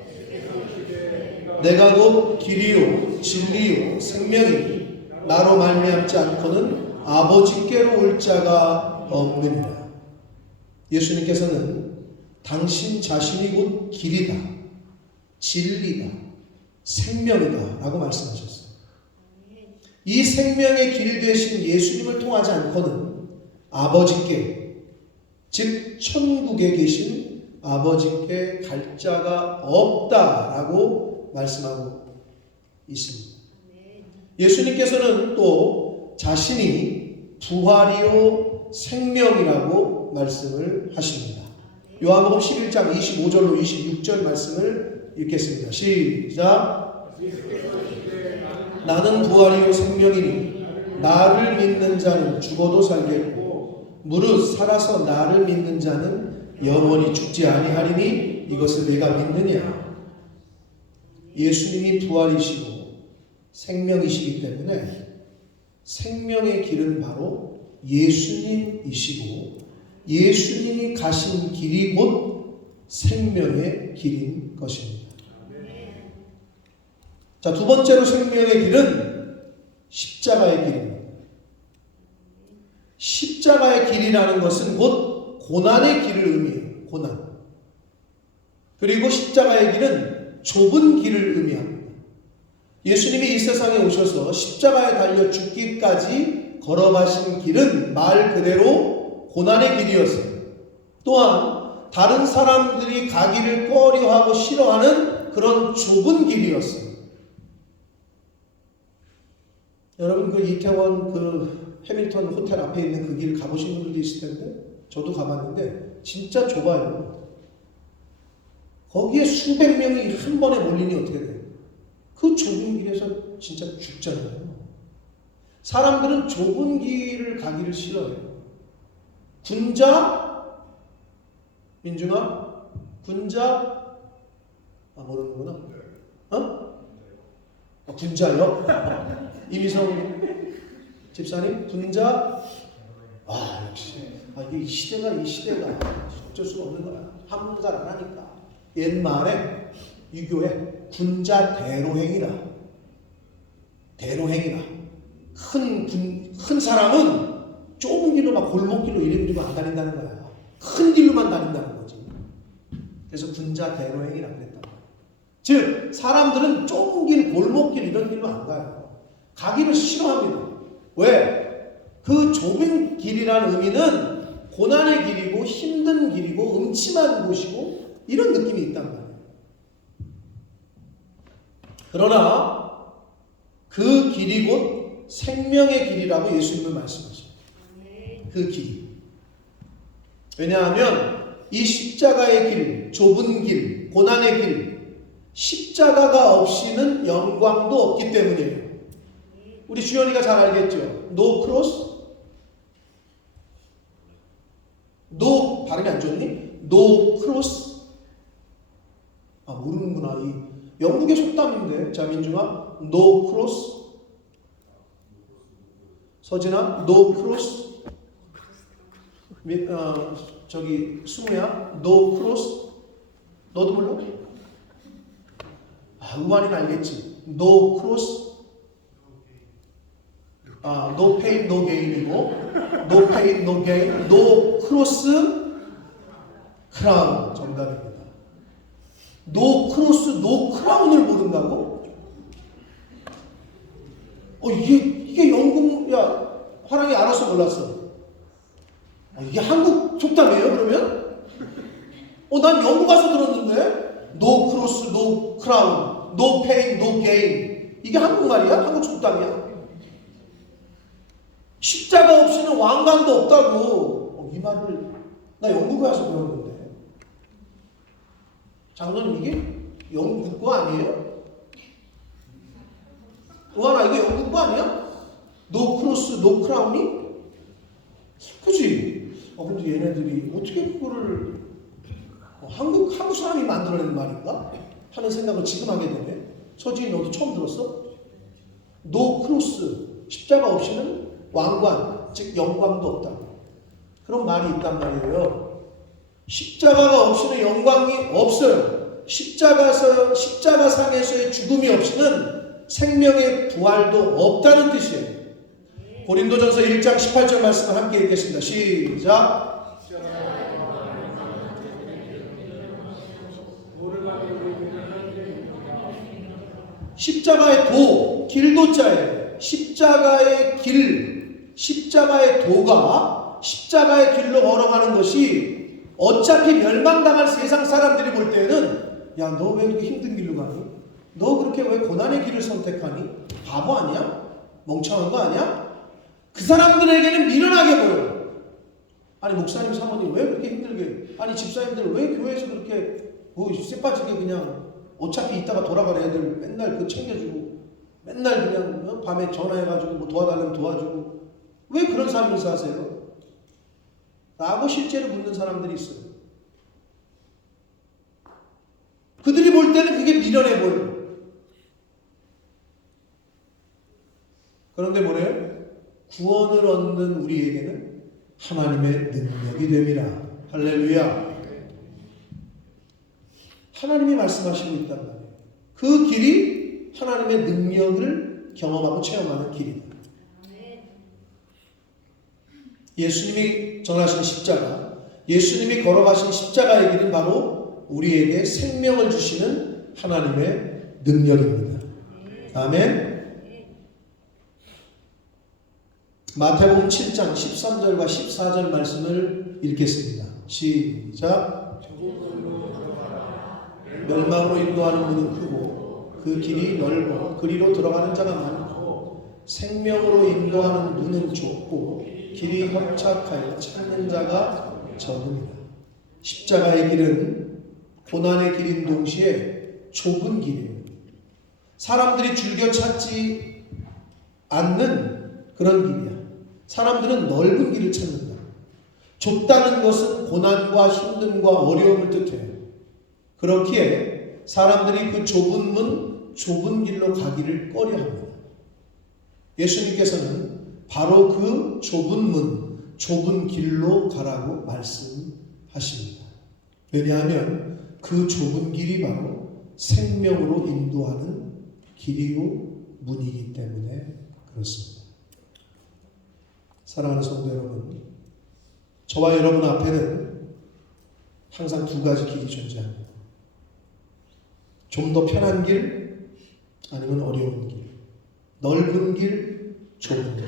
내가 곧 길이요 진리요 생명이니 나로 말미암지 않고는 아버지께로 올 자가 없느니라. 예수님께서는 당신 자신이 곧 길이다, 진리다, 생명이다 라고 말씀하셨어요. 이 생명의 길 되신 예수님을 통하지 않고는 아버지께, 즉 천국에 계신 아버지께 갈 자가 없다라고 말씀하고 있습니다. 예수님께서는 또 자신이 부활이요 생명이라고 말씀을 하십니다. 요한복음 11장 25절로 26절 말씀을 읽겠습니다. 시작. 나는 부활이요 생명이니 나를 믿는 자는 죽어도 살겠고 무릇 살아서 나를 믿는 자는 영원히 죽지 아니하리니 이것을 내가 믿느냐. 예수님이 부활이시고 생명이시기 때문에 생명의 길은 바로 예수님이시고 예수님이 가신 길이 곧 생명의 길인 것입니다. 자, 두 번째로 생명의 길은 십자가의 길입니다. 십자가의 길이라는 것은 곧 고난의 길을 의미해요. 고난. 그리고 십자가의 길은 좁은 길을 의미합니다. 예수님이 이 세상에 오셔서 십자가에 달려 죽기까지 걸어가신 길은 말 그대로 고난의 길이었어요. 또한 다른 사람들이 가기를 꺼려하고 싫어하는 그런 좁은 길이었어요. 여러분 그 이태원 그 해밀턴 호텔 앞에 있는 그 길 가보신 분들도 있을 텐데 저도 가봤는데 진짜 좁아요. 거기에 수백 명이 한 번에 몰리니 어떻게 돼요? 그 좁은 길에서 진짜 죽잖아요. 사람들은 좁은 길을 가기를 싫어해요. 군자? 민중아? 군자? 아, 모르는구나. 군자요? 이미성 집사님? 군자? 아, 역시. 이게 이 시대가 어쩔 수가 없는 거야. 한문잘 안 하니까. 옛말에 유교에 군자 대로행이라. 큰 사람은 좁은 길로 막 골목길로 이리저리 안 다닌다는 거야. 큰 길로만 다닌다는 거지. 그래서 군자 대로행이라 그랬다. 즉 사람들은 좁은 길, 골목길 이런 길로 안 가요. 가기를 싫어합니다. 왜? 그 좁은 길이라는 의미는 고난의 길이고 힘든 길이고 음침한 곳이고 이런 느낌이 있단 말이에요. 그러나 그 길이 곧 생명의 길이라고 예수님은 말씀하십니다. 그 길이. 왜냐하면 이 십자가의 길, 좁은 길, 고난의 길, 십자가가 없이는 영광도 없기 때문이에요. 우리 주연이가 잘 알겠죠? No cross, no 발음이 안 좋니? No cross. 아 모르는구나. 이 영국의 속담인데. 자 민중아, no cross. 서진아, no cross. 저기 수무야, no cross. 너도 몰라? 아 우만이는 알겠지. No cross. no pain, no gain이고, no pain, no gain, no cross, crown 정답입니다. no cross, no crown을 모른다고? 이게 영국, 야, 화랑이 알았어, 몰랐어? 이게 한국 속담이에요, 그러면? 난 영국 가서 들었는데, no cross, no crown, no pain, no gain. 이게 한국말이야? 한국 속담이야? 십자가 없이는 왕관도 없다고. 이 말을 나 영국에 와서 배웠는데. 장로님 이게 영국거 아니에요? 우아나 이거 영국거 아니야? 노 크로스 노 크라운이? 그치? 근데 얘네들이 어떻게 그거를 한국 사람이 만들어낸 말인가? 하는 생각을 지금 하게 되네. 서진이 너도 처음 들었어? 노 크로스 십자가 없이는 왕관, 즉 영광도 없다. 그런 말이 있단 말이에요. 십자가가 없이는 영광이 없어요. 십자가상에서의 죽음이 없이는 생명의 부활도 없다는 뜻이에요. 고린도전서 1장 18절 말씀을 함께 읽겠습니다. 시작. 십자가의 도, 길도자예요. 십자가의 길, 십자가의 도가 십자가의 길로 걸어가는 것이 어차피 멸망당할 세상 사람들이 볼 때는 야, 너 왜 그렇게 힘든 길로 가니? 너 그렇게 왜 고난의 길을 선택하니? 바보 아니야? 멍청한 거 아니야? 그 사람들에게는 미련하게 보여요. 아니 목사님 사모님 왜 그렇게 힘들게, 아니 집사님들 왜 교회에서 그렇게 쎄빠지게 그냥 어차피 이따가 돌아갈 애들 맨날 그 챙겨주고 맨날 그냥 밤에 전화해가지고 뭐 도와달라면 도와주고 왜 그런 삶을 사세요? 라고 실제로 묻는 사람들이 있어요. 그들이 볼 때는 그게 미련해 보여요. 그런데 뭐래요? 구원을 얻는 우리에게는 하나님의 능력이 됨이라. 할렐루야. 하나님이 말씀하시고 있단 말이에요. 그 길이 하나님의 능력을 경험하고 체험하는 길입니다. 예수님이 전하신 십자가, 예수님이 걸어가신 십자가의 길은 바로 우리에게 생명을 주시는 하나님의 능력입니다. 아멘. 마태복음 7장 13절과 14절 말씀을 읽겠습니다. 시작. 멸망으로 인도하는 문은 크고 그 길이 넓어 그리로 들어가는 자가 많고 생명으로 인도하는 문은 좁고 길이 협착하여 찾는 자가 적음이다. 십자가의 길은 고난의 길인 동시에 좁은 길이에요. 사람들이 즐겨 찾지 않는 그런 길이야. 사람들은 넓은 길을 찾는다. 좁다는 것은 고난과 힘듦과 어려움을 뜻해요. 그렇기에 사람들이 그 좁은 문, 좁은 길로 가기를 꺼려합니다. 예수님께서는 바로 그 좁은 문, 좁은 길로 가라고 말씀하십니다. 왜냐하면 그 좁은 길이 바로 생명으로 인도하는 길이요 문이기 때문에 그렇습니다. 사랑하는 성도 여러분, 저와 여러분 앞에는 항상 두 가지 길이 존재합니다. 좀 더 편한 길, 아니면 어려운 길. 넓은 길, 좁은 길,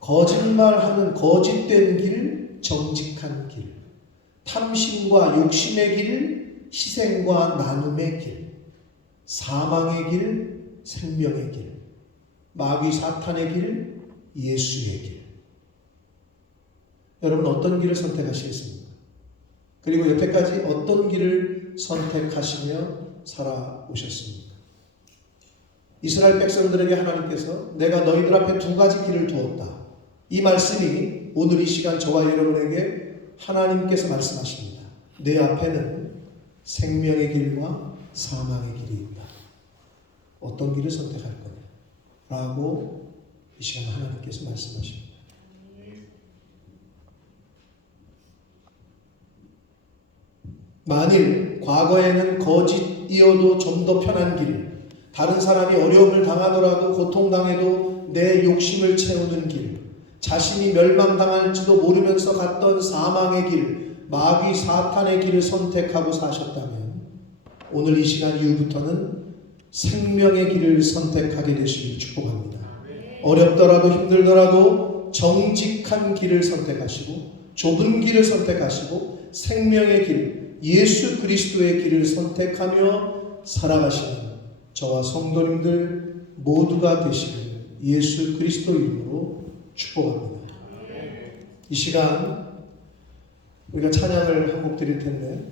거짓말하는 거짓된 길, 정직한 길, 탐심과 욕심의 길, 희생과 나눔의 길, 사망의 길, 생명의 길, 마귀 사탄의 길, 예수의 길. 여러분 어떤 길을 선택하시겠습니까? 그리고 여태까지 어떤 길을 선택하시며 살아오셨습니까? 이스라엘 백성들에게 하나님께서 내가 너희들 앞에 두 가지 길을 두었다. 이 말씀이 오늘 이 시간 저와 여러분에게 하나님께서 말씀하십니다. 내 앞에는 생명의 길과 사망의 길이 있다. 어떤 길을 선택할 거냐? 라고 이 시간 하나님께서 말씀하십니다. 만일 과거에는 거짓이어도 좀 더 편한 길, 다른 사람이 어려움을 당하더라도 고통당해도 내 욕심을 채우는 길, 자신이 멸망당할지도 모르면서 갔던 사망의 길, 마귀 사탄의 길을 선택하고 사셨다면 오늘 이 시간 이후부터는 생명의 길을 선택하게 되시길 축복합니다. 어렵더라도 힘들더라도 정직한 길을 선택하시고 좁은 길을 선택하시고 생명의 길, 예수 그리스도의 길을 선택하며 살아가시는 저와 성도님들 모두가 되시길 예수 그리스도 이름으로 축복합니다. 이 시간 우리가 찬양을 한 곡 드릴 텐데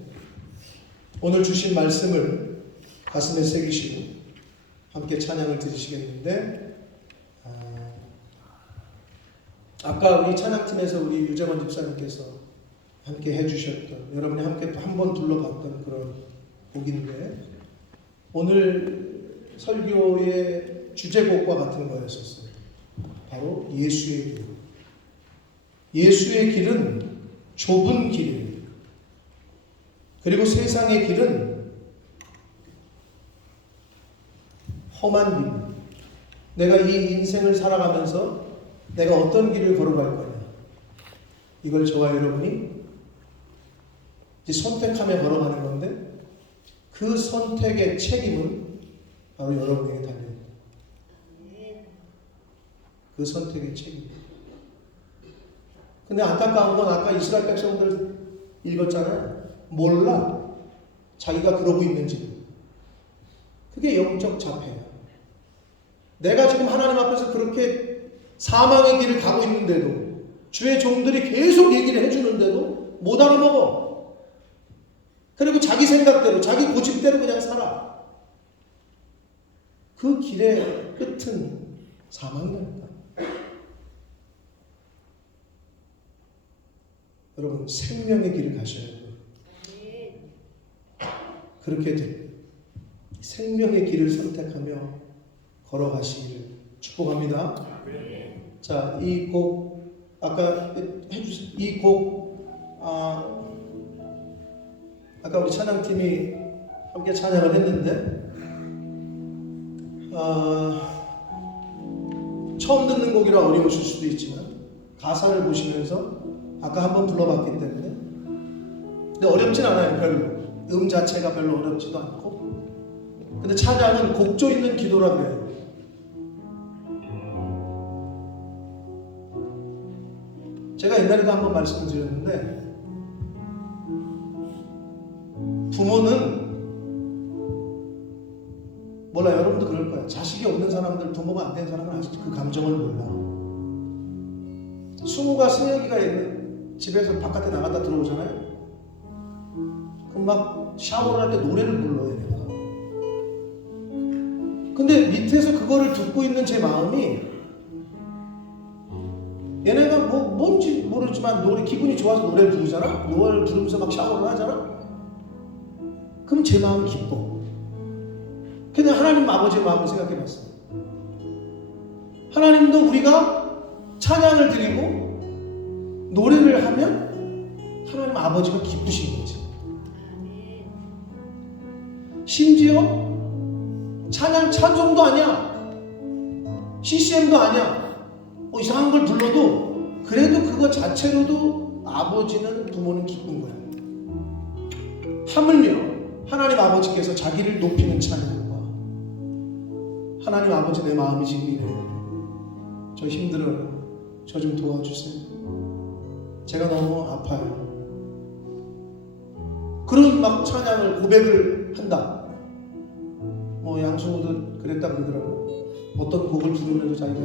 오늘 주신 말씀을 가슴에 새기시고 함께 찬양을 드리시겠는데 아까 우리 찬양팀에서 우리 유정원 집사님께서 함께 해주셨던 여러분이 함께 또 한 번 둘러봤던 그런 곡인데 오늘 설교의 주제곡과 같은 거였었어요. 바로 예수의 길. 예수의 길은 좁은 길이에요. 그리고 세상의 길은 험한 길. 내가 이 인생을 살아가면서 내가 어떤 길을 걸어갈 거냐. 이걸 저와 여러분이 선택하며 걸어가는 건데 그 선택의 책임은 바로 여러분에게 달려있다. 그 선택의 책임. 근데 안타까운 건 아까 이스라엘 백성들 읽었잖아요. 몰라. 자기가 그러고 있는지. 그게 영적 자폐야. 내가 지금 하나님 앞에서 그렇게 사망의 길을 가고 있는데도 주의 종들이 계속 얘기를 해주는데도 못 알아먹어. 그리고 자기 생각대로 자기 고집대로 그냥 살아. 그 길의 끝은 사망이랍니다. 여러분 생명의 길을 가셔야 돼요. 그렇게 생명의 길을 선택하며 걸어가시기를 축복합니다. 자, 이 곡 아까 해주세요. 이 곡 아까 우리 찬양팀이 함께 찬양을 했는데 처음 듣는 곡이라 어려우실 수도 있지만 가사를 보시면서 아까 한번 불러봤기 때문에 근데 어렵진 않아요. 별로 음 자체가 별로 어렵지도 않고 근데 찬양은 곡조 있는 기도라 그래요. 제가 옛날에도 한번 말씀을 드렸는데 부모는 몰라 여러분도 그럴 거야. 자식이 없는 사람들 부모가 안 된 사람은 아직 그 감정을 몰라. 승우가 승혁이가 있는 집에서 바깥에 나갔다 들어오잖아요. 그럼 막 샤워를 할 때 노래를 불러요 얘네가. 근데 밑에서 그거를 듣고 있는 제 마음이 얘네가 뭔지 모르지만 노래 기분이 좋아서 노래를 부르잖아. 노래를 부르면서 막 샤워를 하잖아. 그럼 제 마음이 기뻐. 근데 하나님 아버지의 마음을 생각해봤어요. 하나님도 우리가 찬양을 드리고 노래를 하면 하나님 아버지가 기쁘신 거지. 심지어 찬양 찬송도 아니야. CCM도 아니야. 이상한 걸 불러도 그래도 그거 자체로도 아버지는 부모는 기쁜 거야. 하물며 하나님 아버지께서 자기를 높이는 찬양과 하나님 아버지, 내 마음이 지금 이래요. 저 힘들어요. 저 좀 도와주세요. 제가 너무 아파요. 그런 막 찬양을, 고백을 한다. 뭐 양승호도 그랬다 그러더라고. 어떤 곡을 부르면서 자기가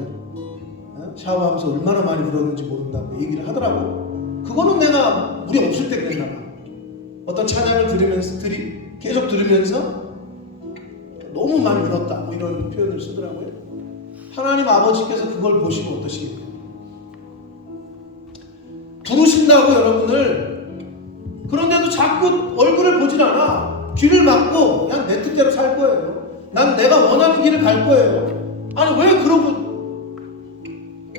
샤워하면서 얼마나 많이 울었는지 모른다고 얘기를 하더라고. 그거는 내가 물이 없을 때 그랬나 봐. 어떤 찬양을 들으면서 계속 들으면서 너무 많이 울었다, 뭐 이런 표현을 쓰더라고요. 하나님 아버지께서 그걸 보시고 어떠시겠어요? 부르신다고 여러분을. 그런데도 자꾸 얼굴을 보질 않아. 귀를 막고 그냥 내 뜻대로 살 거예요. 난 내가 원하는 길을 갈 거예요. 아니 왜 그러고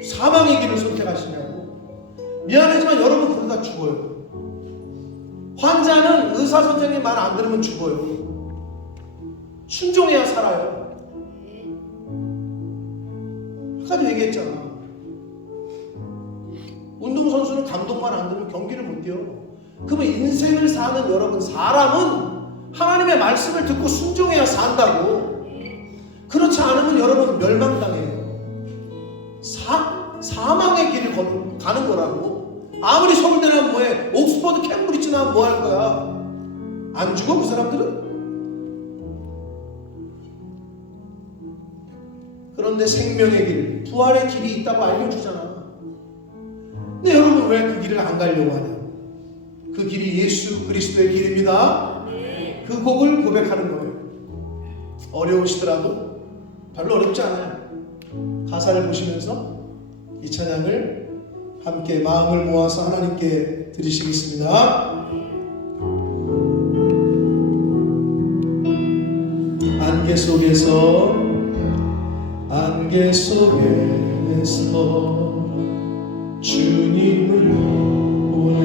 사망의 길을 선택하시냐고. 미안하지만 여러분 그러다 죽어요. 환자는 의사 선생님 말 안 들으면 죽어요. 순종해야 살아요. 아까도 얘기했잖아. 운동선수는 감독만 안 들으면 경기를 못 뛰어. 그러면 인생을 사는 여러분, 사람은 하나님의 말씀을 듣고 순종해야 산다고. 그렇지 않으면 여러분 멸망당해요. 사망의 길을 가는 거라고. 아무리 서울대나 뭐해, 옥스퍼드 캠브리지나 뭐 할 거야. 안 죽어 그 사람들은? 그런데 생명의 길, 부활의 길이 있다고 알려주잖아. 근데 여러분 왜 그 길을 안 가려고 하냐? 그 길이 예수 그리스도의 길입니다. 그 곡을 고백하는 거예요. 어려우시더라도 별로 어렵지 않아요. 가사를 보시면서 이 찬양을 함께 마음을 모아서 하나님께 드리시겠습니다. 안개 속에서 주님을 보내.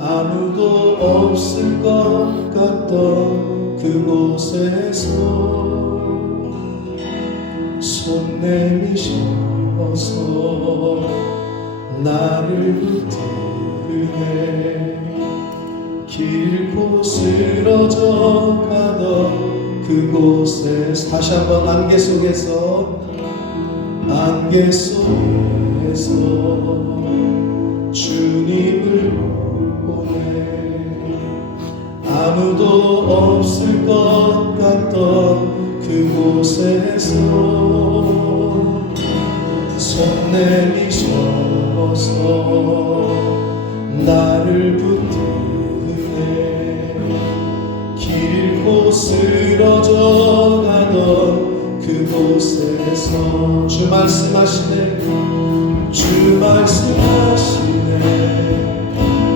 아무도 없을 것 같던 그곳에서 손 내미셔서 나를 붙드네. 길고 쓰러져 가던 그곳에서 다시 한번 안개 속에서 주님을 보내. 아무도 없을 것 같던 그곳에서 손 내미셔서 나를 붙드네. 길고 쓰러져 가던 그곳에서 주 말씀하시네.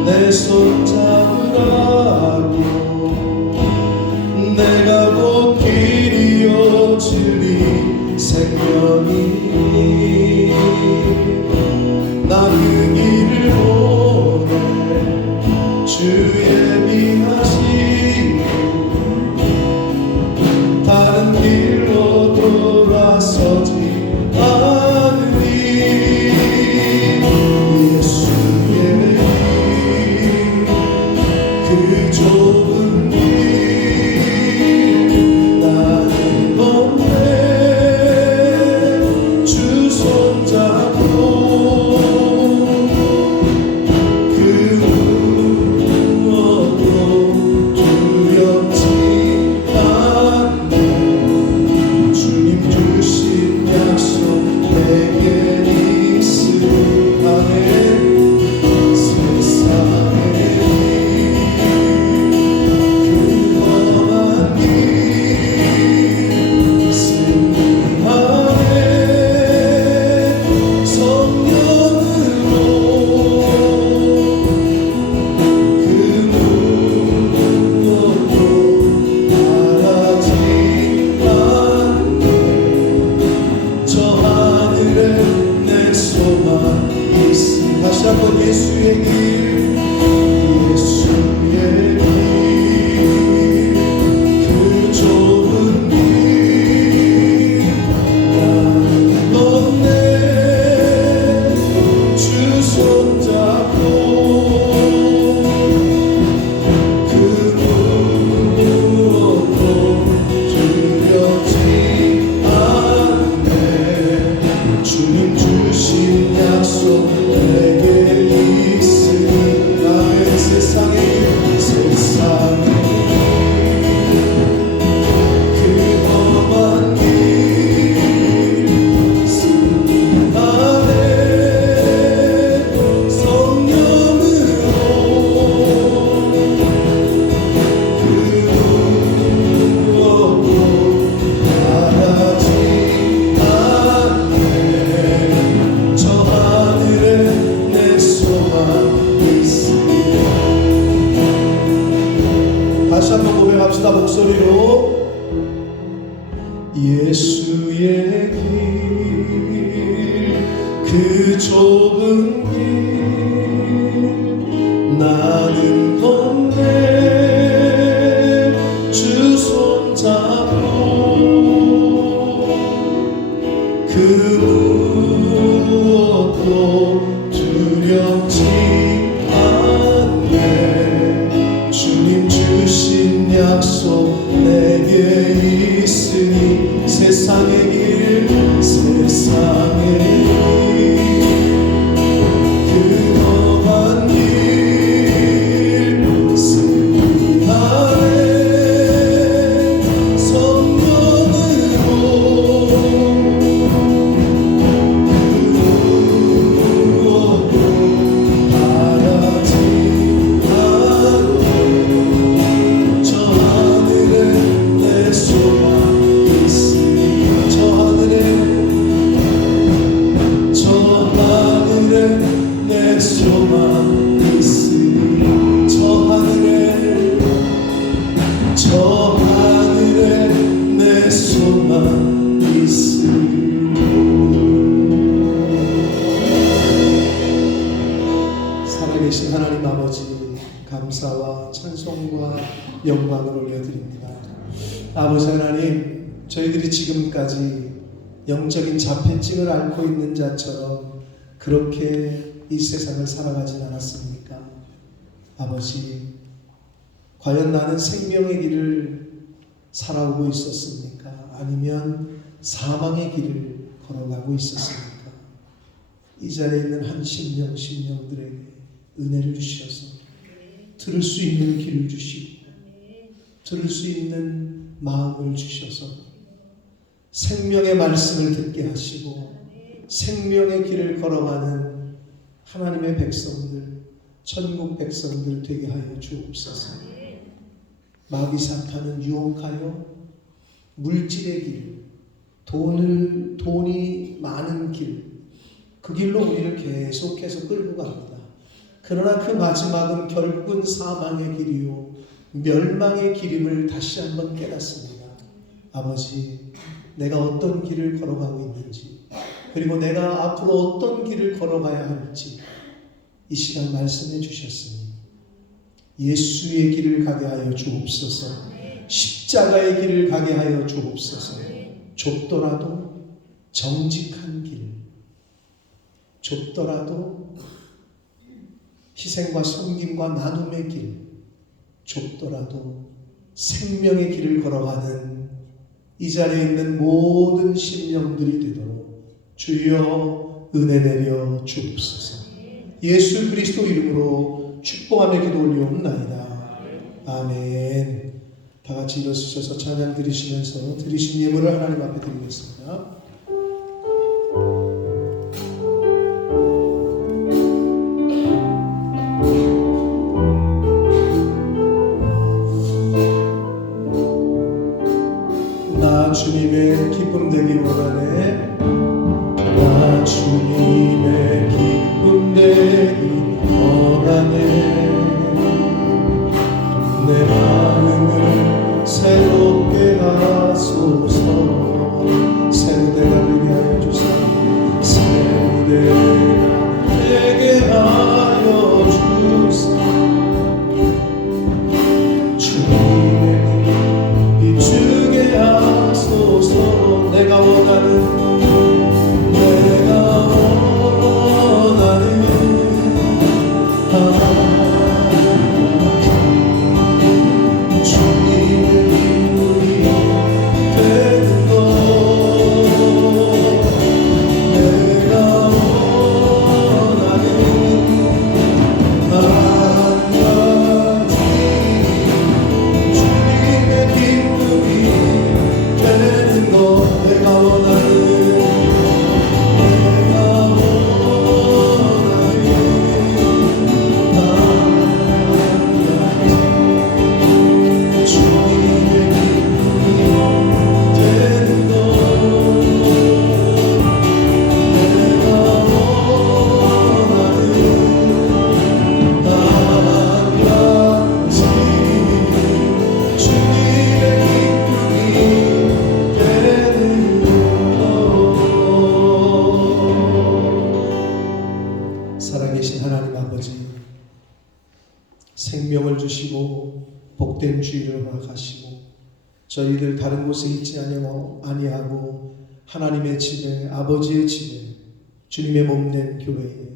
내 손 잡으라고. 내가 곧 길이요 진리 생명이니 나 그 길을 보내. 주 예비하시고 다른 길로 돌아서지 않으니 예수의 그 좁은 길 나는 걷네. 주 손잡고 그 무엇도 두렵지 않네. 주님 주신 약속 내게 있으하네. 세상에 그 험한 길 승리하네. 성령으로 그 무엇도 바라지 않네. 저 하늘에 내 소망 있으니 다시 한번 예수의 길 그 좁은 길 나는 걷네. 주 손잡고 그 무엇도 두렵지 그 좁은 길 나는 건네 주 손잡고 그 무엇도 두렵지 않네. 주님 주신 약속 내게 있으니 세상의 길 세상의 길 그거만 길 승리하네. 성령으로 무엇도 바라지 않고 저 하늘에 내 소망 있으니 저 하늘에 내 소망 있으니 저 하늘에 내 소망 있으니. 살아계신 하나님 아버지 감사와 찬송과 영광을 올려드립니다. 아버지 하나님, 저희들이 지금까지 영적인 자폐증을 앓고 있는 자처럼 그렇게 이 세상을 살아가진 않았습니까? 아버지, 과연 나는 생명의 길을 살아오고 있었습니까? 아니면 사망의 길을 걸어가고 있었습니까? 이 자리에 있는 한 심령들에게 은혜를 주셔서 들을 수 있는 길을 주시고 들을 수 있는 마음을 주셔서 생명의 말씀을 듣게 하시고 생명의 길을 걸어가는 하나님의 백성들, 천국 백성들 되게 하여 주옵소서. 마귀 사탄은 유혹하여 물질의 길, 돈이 많은 길, 그 길로 우리를 계속해서 끌고 갑니다. 그러나 그 마지막은 결국은 사망의 길이요 멸망의 길임을 다시 한번 깨닫습니다. 아버지, 내가 어떤 길을 걸어가고 있는지, 그리고 내가 앞으로 어떤 길을 걸어가야 할지 이 시간 말씀해 주셨으니 예수의 길을 가게 하여 주옵소서. 십자가의 길을 가게 하여 주옵소서. 좁더라도 정직한 길, 좁더라도 희생과 섬김과 나눔의 길, 좁더라도 생명의 길을 걸어가는 이 자리에 있는 모든 심령들이 되도록 주여 은혜 내려 주옵소서. 예수 그리스도 이름으로 축복하며 기도 올리옵나이다. 아멘. 다 같이 일어서셔서 찬양 드리시면서 드리신 예물을 하나님 앞에 드리겠습니다. 나 주님의 기쁨 되기 원하네. 나 주님의 기쁨 되기 원하네. 내 마음을 새롭게 하소서. 새로 된 생명을 주시고 복된 주일을 허락하시고 저희들 다른 곳에 있지 아니하고 하나님의 집에 아버지의 집에 주님의 몸된 교회에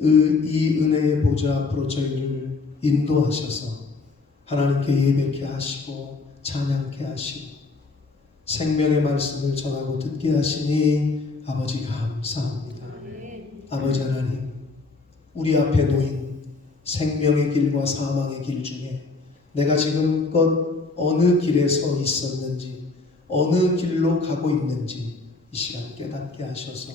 이 은혜의 보좌 앞으로 저희를 인도하셔서 하나님께 예배케 하시고 찬양케 하시고 생명의 말씀을 전하고 듣게 하시니 아버지 감사합니다. 아버지 하나님, 우리 앞에 놓인 생명의 길과 사망의 길 중에 내가 지금껏 어느 길에 서 있었는지 어느 길로 가고 있는지 이 시간 깨닫게 하셔서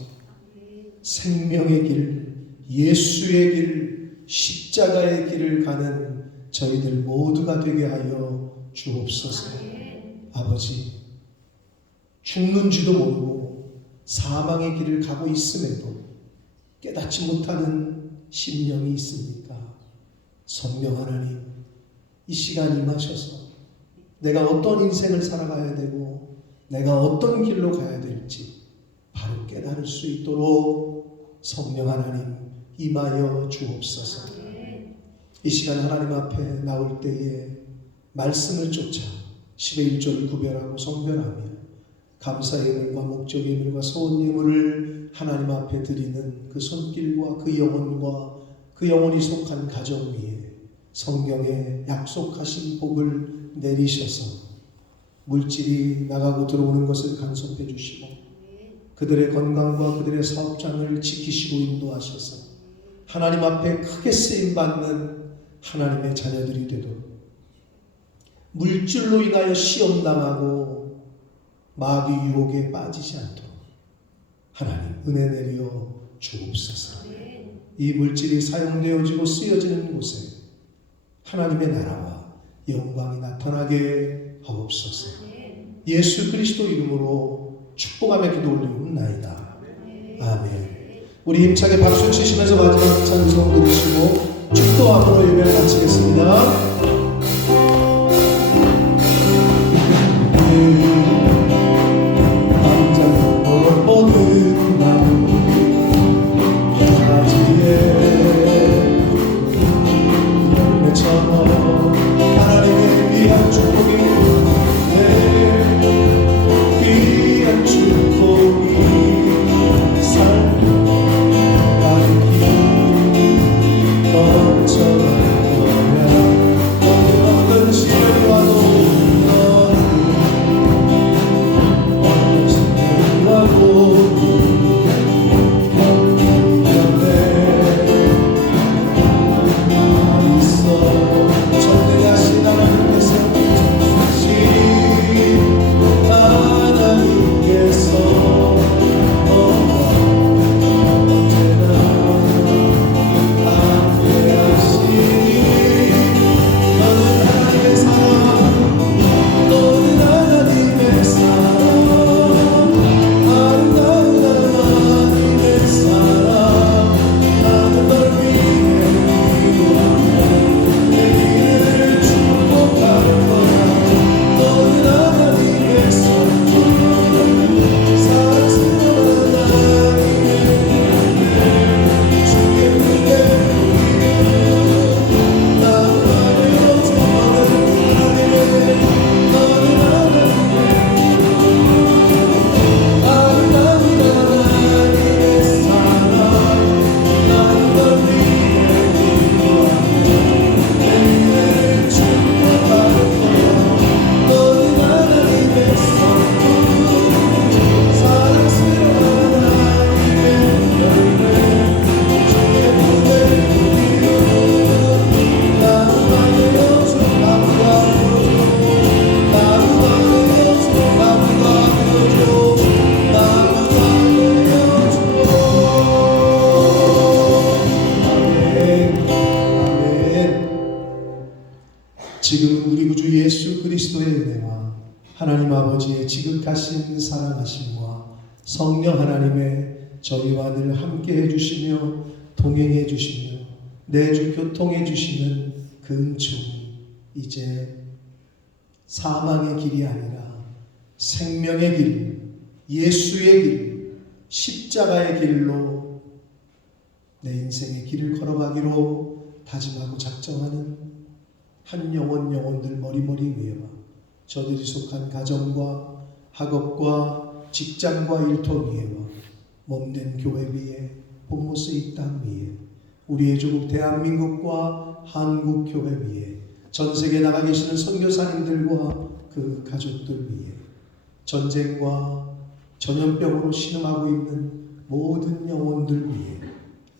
생명의 길, 예수의 길, 십자가의 길을 가는 저희들 모두가 되게 하여 주옵소서. 아버지, 죽는지도 모르고 사망의 길을 가고 있음에도 깨닫지 못하는 심령이 있습니까? 성령 하나님, 이 시간 임하셔서 내가 어떤 인생을 살아가야 되고 내가 어떤 길로 가야 될지 바로 깨달을 수 있도록 성령 하나님 임하여 주옵소서. 이 시간 하나님 앞에 나올 때에 말씀을 쫓아 10의 1조를 구별하고 성별하며 감사의 예물과 목적의 예물과 소원 예물을 하나님 앞에 드리는 그 손길과 그 영혼과 그 영혼이 속한 가정 위에 성경에 약속하신 복을 내리셔서 물질이 나가고 들어오는 것을 간섭해 주시고 그들의 건강과 그들의 사업장을 지키시고 인도하셔서 하나님 앞에 크게 쓰임받는 하나님의 자녀들이 되도록 물질로 인하여 시험당하고 마귀 유혹에 빠지지 않도록 하나님 은혜 내려 주옵소서. 이 물질이 사용되어지고 쓰여지는 곳에 하나님의 나라와 영광이 나타나게 하옵소서. 예수 그리스도 이름으로 축복하며 기도 올리옵나이다. 아멘. 우리 힘차게 박수 치시면서 마지막 찬송 드리시고 축도함으로 예배를 마치겠습니다. 지금은 우리 구주 예수 그리스도의 은혜와 하나님 아버지의 지극하신 사랑하심과 성령 하나님의 저희와 늘 함께 해주시며 동행해 주시며 내주 교통해 주시는 그 은총이 이제 사망의 길이 아니라 생명의 길, 예수의 길, 십자가의 길로 내 인생의 길을 걸어가기로 다짐하고 작정하는 한 영혼들 머리머리 위에와 저들이 속한 가정과 학업과 직장과 일터 위에와 몸된 교회 위에 본모스 이 땅 위에 우리의 조국 대한민국과 한국교회 위에 전 세계에 나가 계시는 선교사님들과 그 가족들 위에 전쟁과 전염병으로 신음하고 있는 모든 영혼들 위에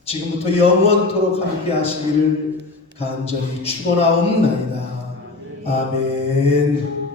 지금부터 영원토록 함께 하시기를 간절히 축원하옵나이다. 아멘.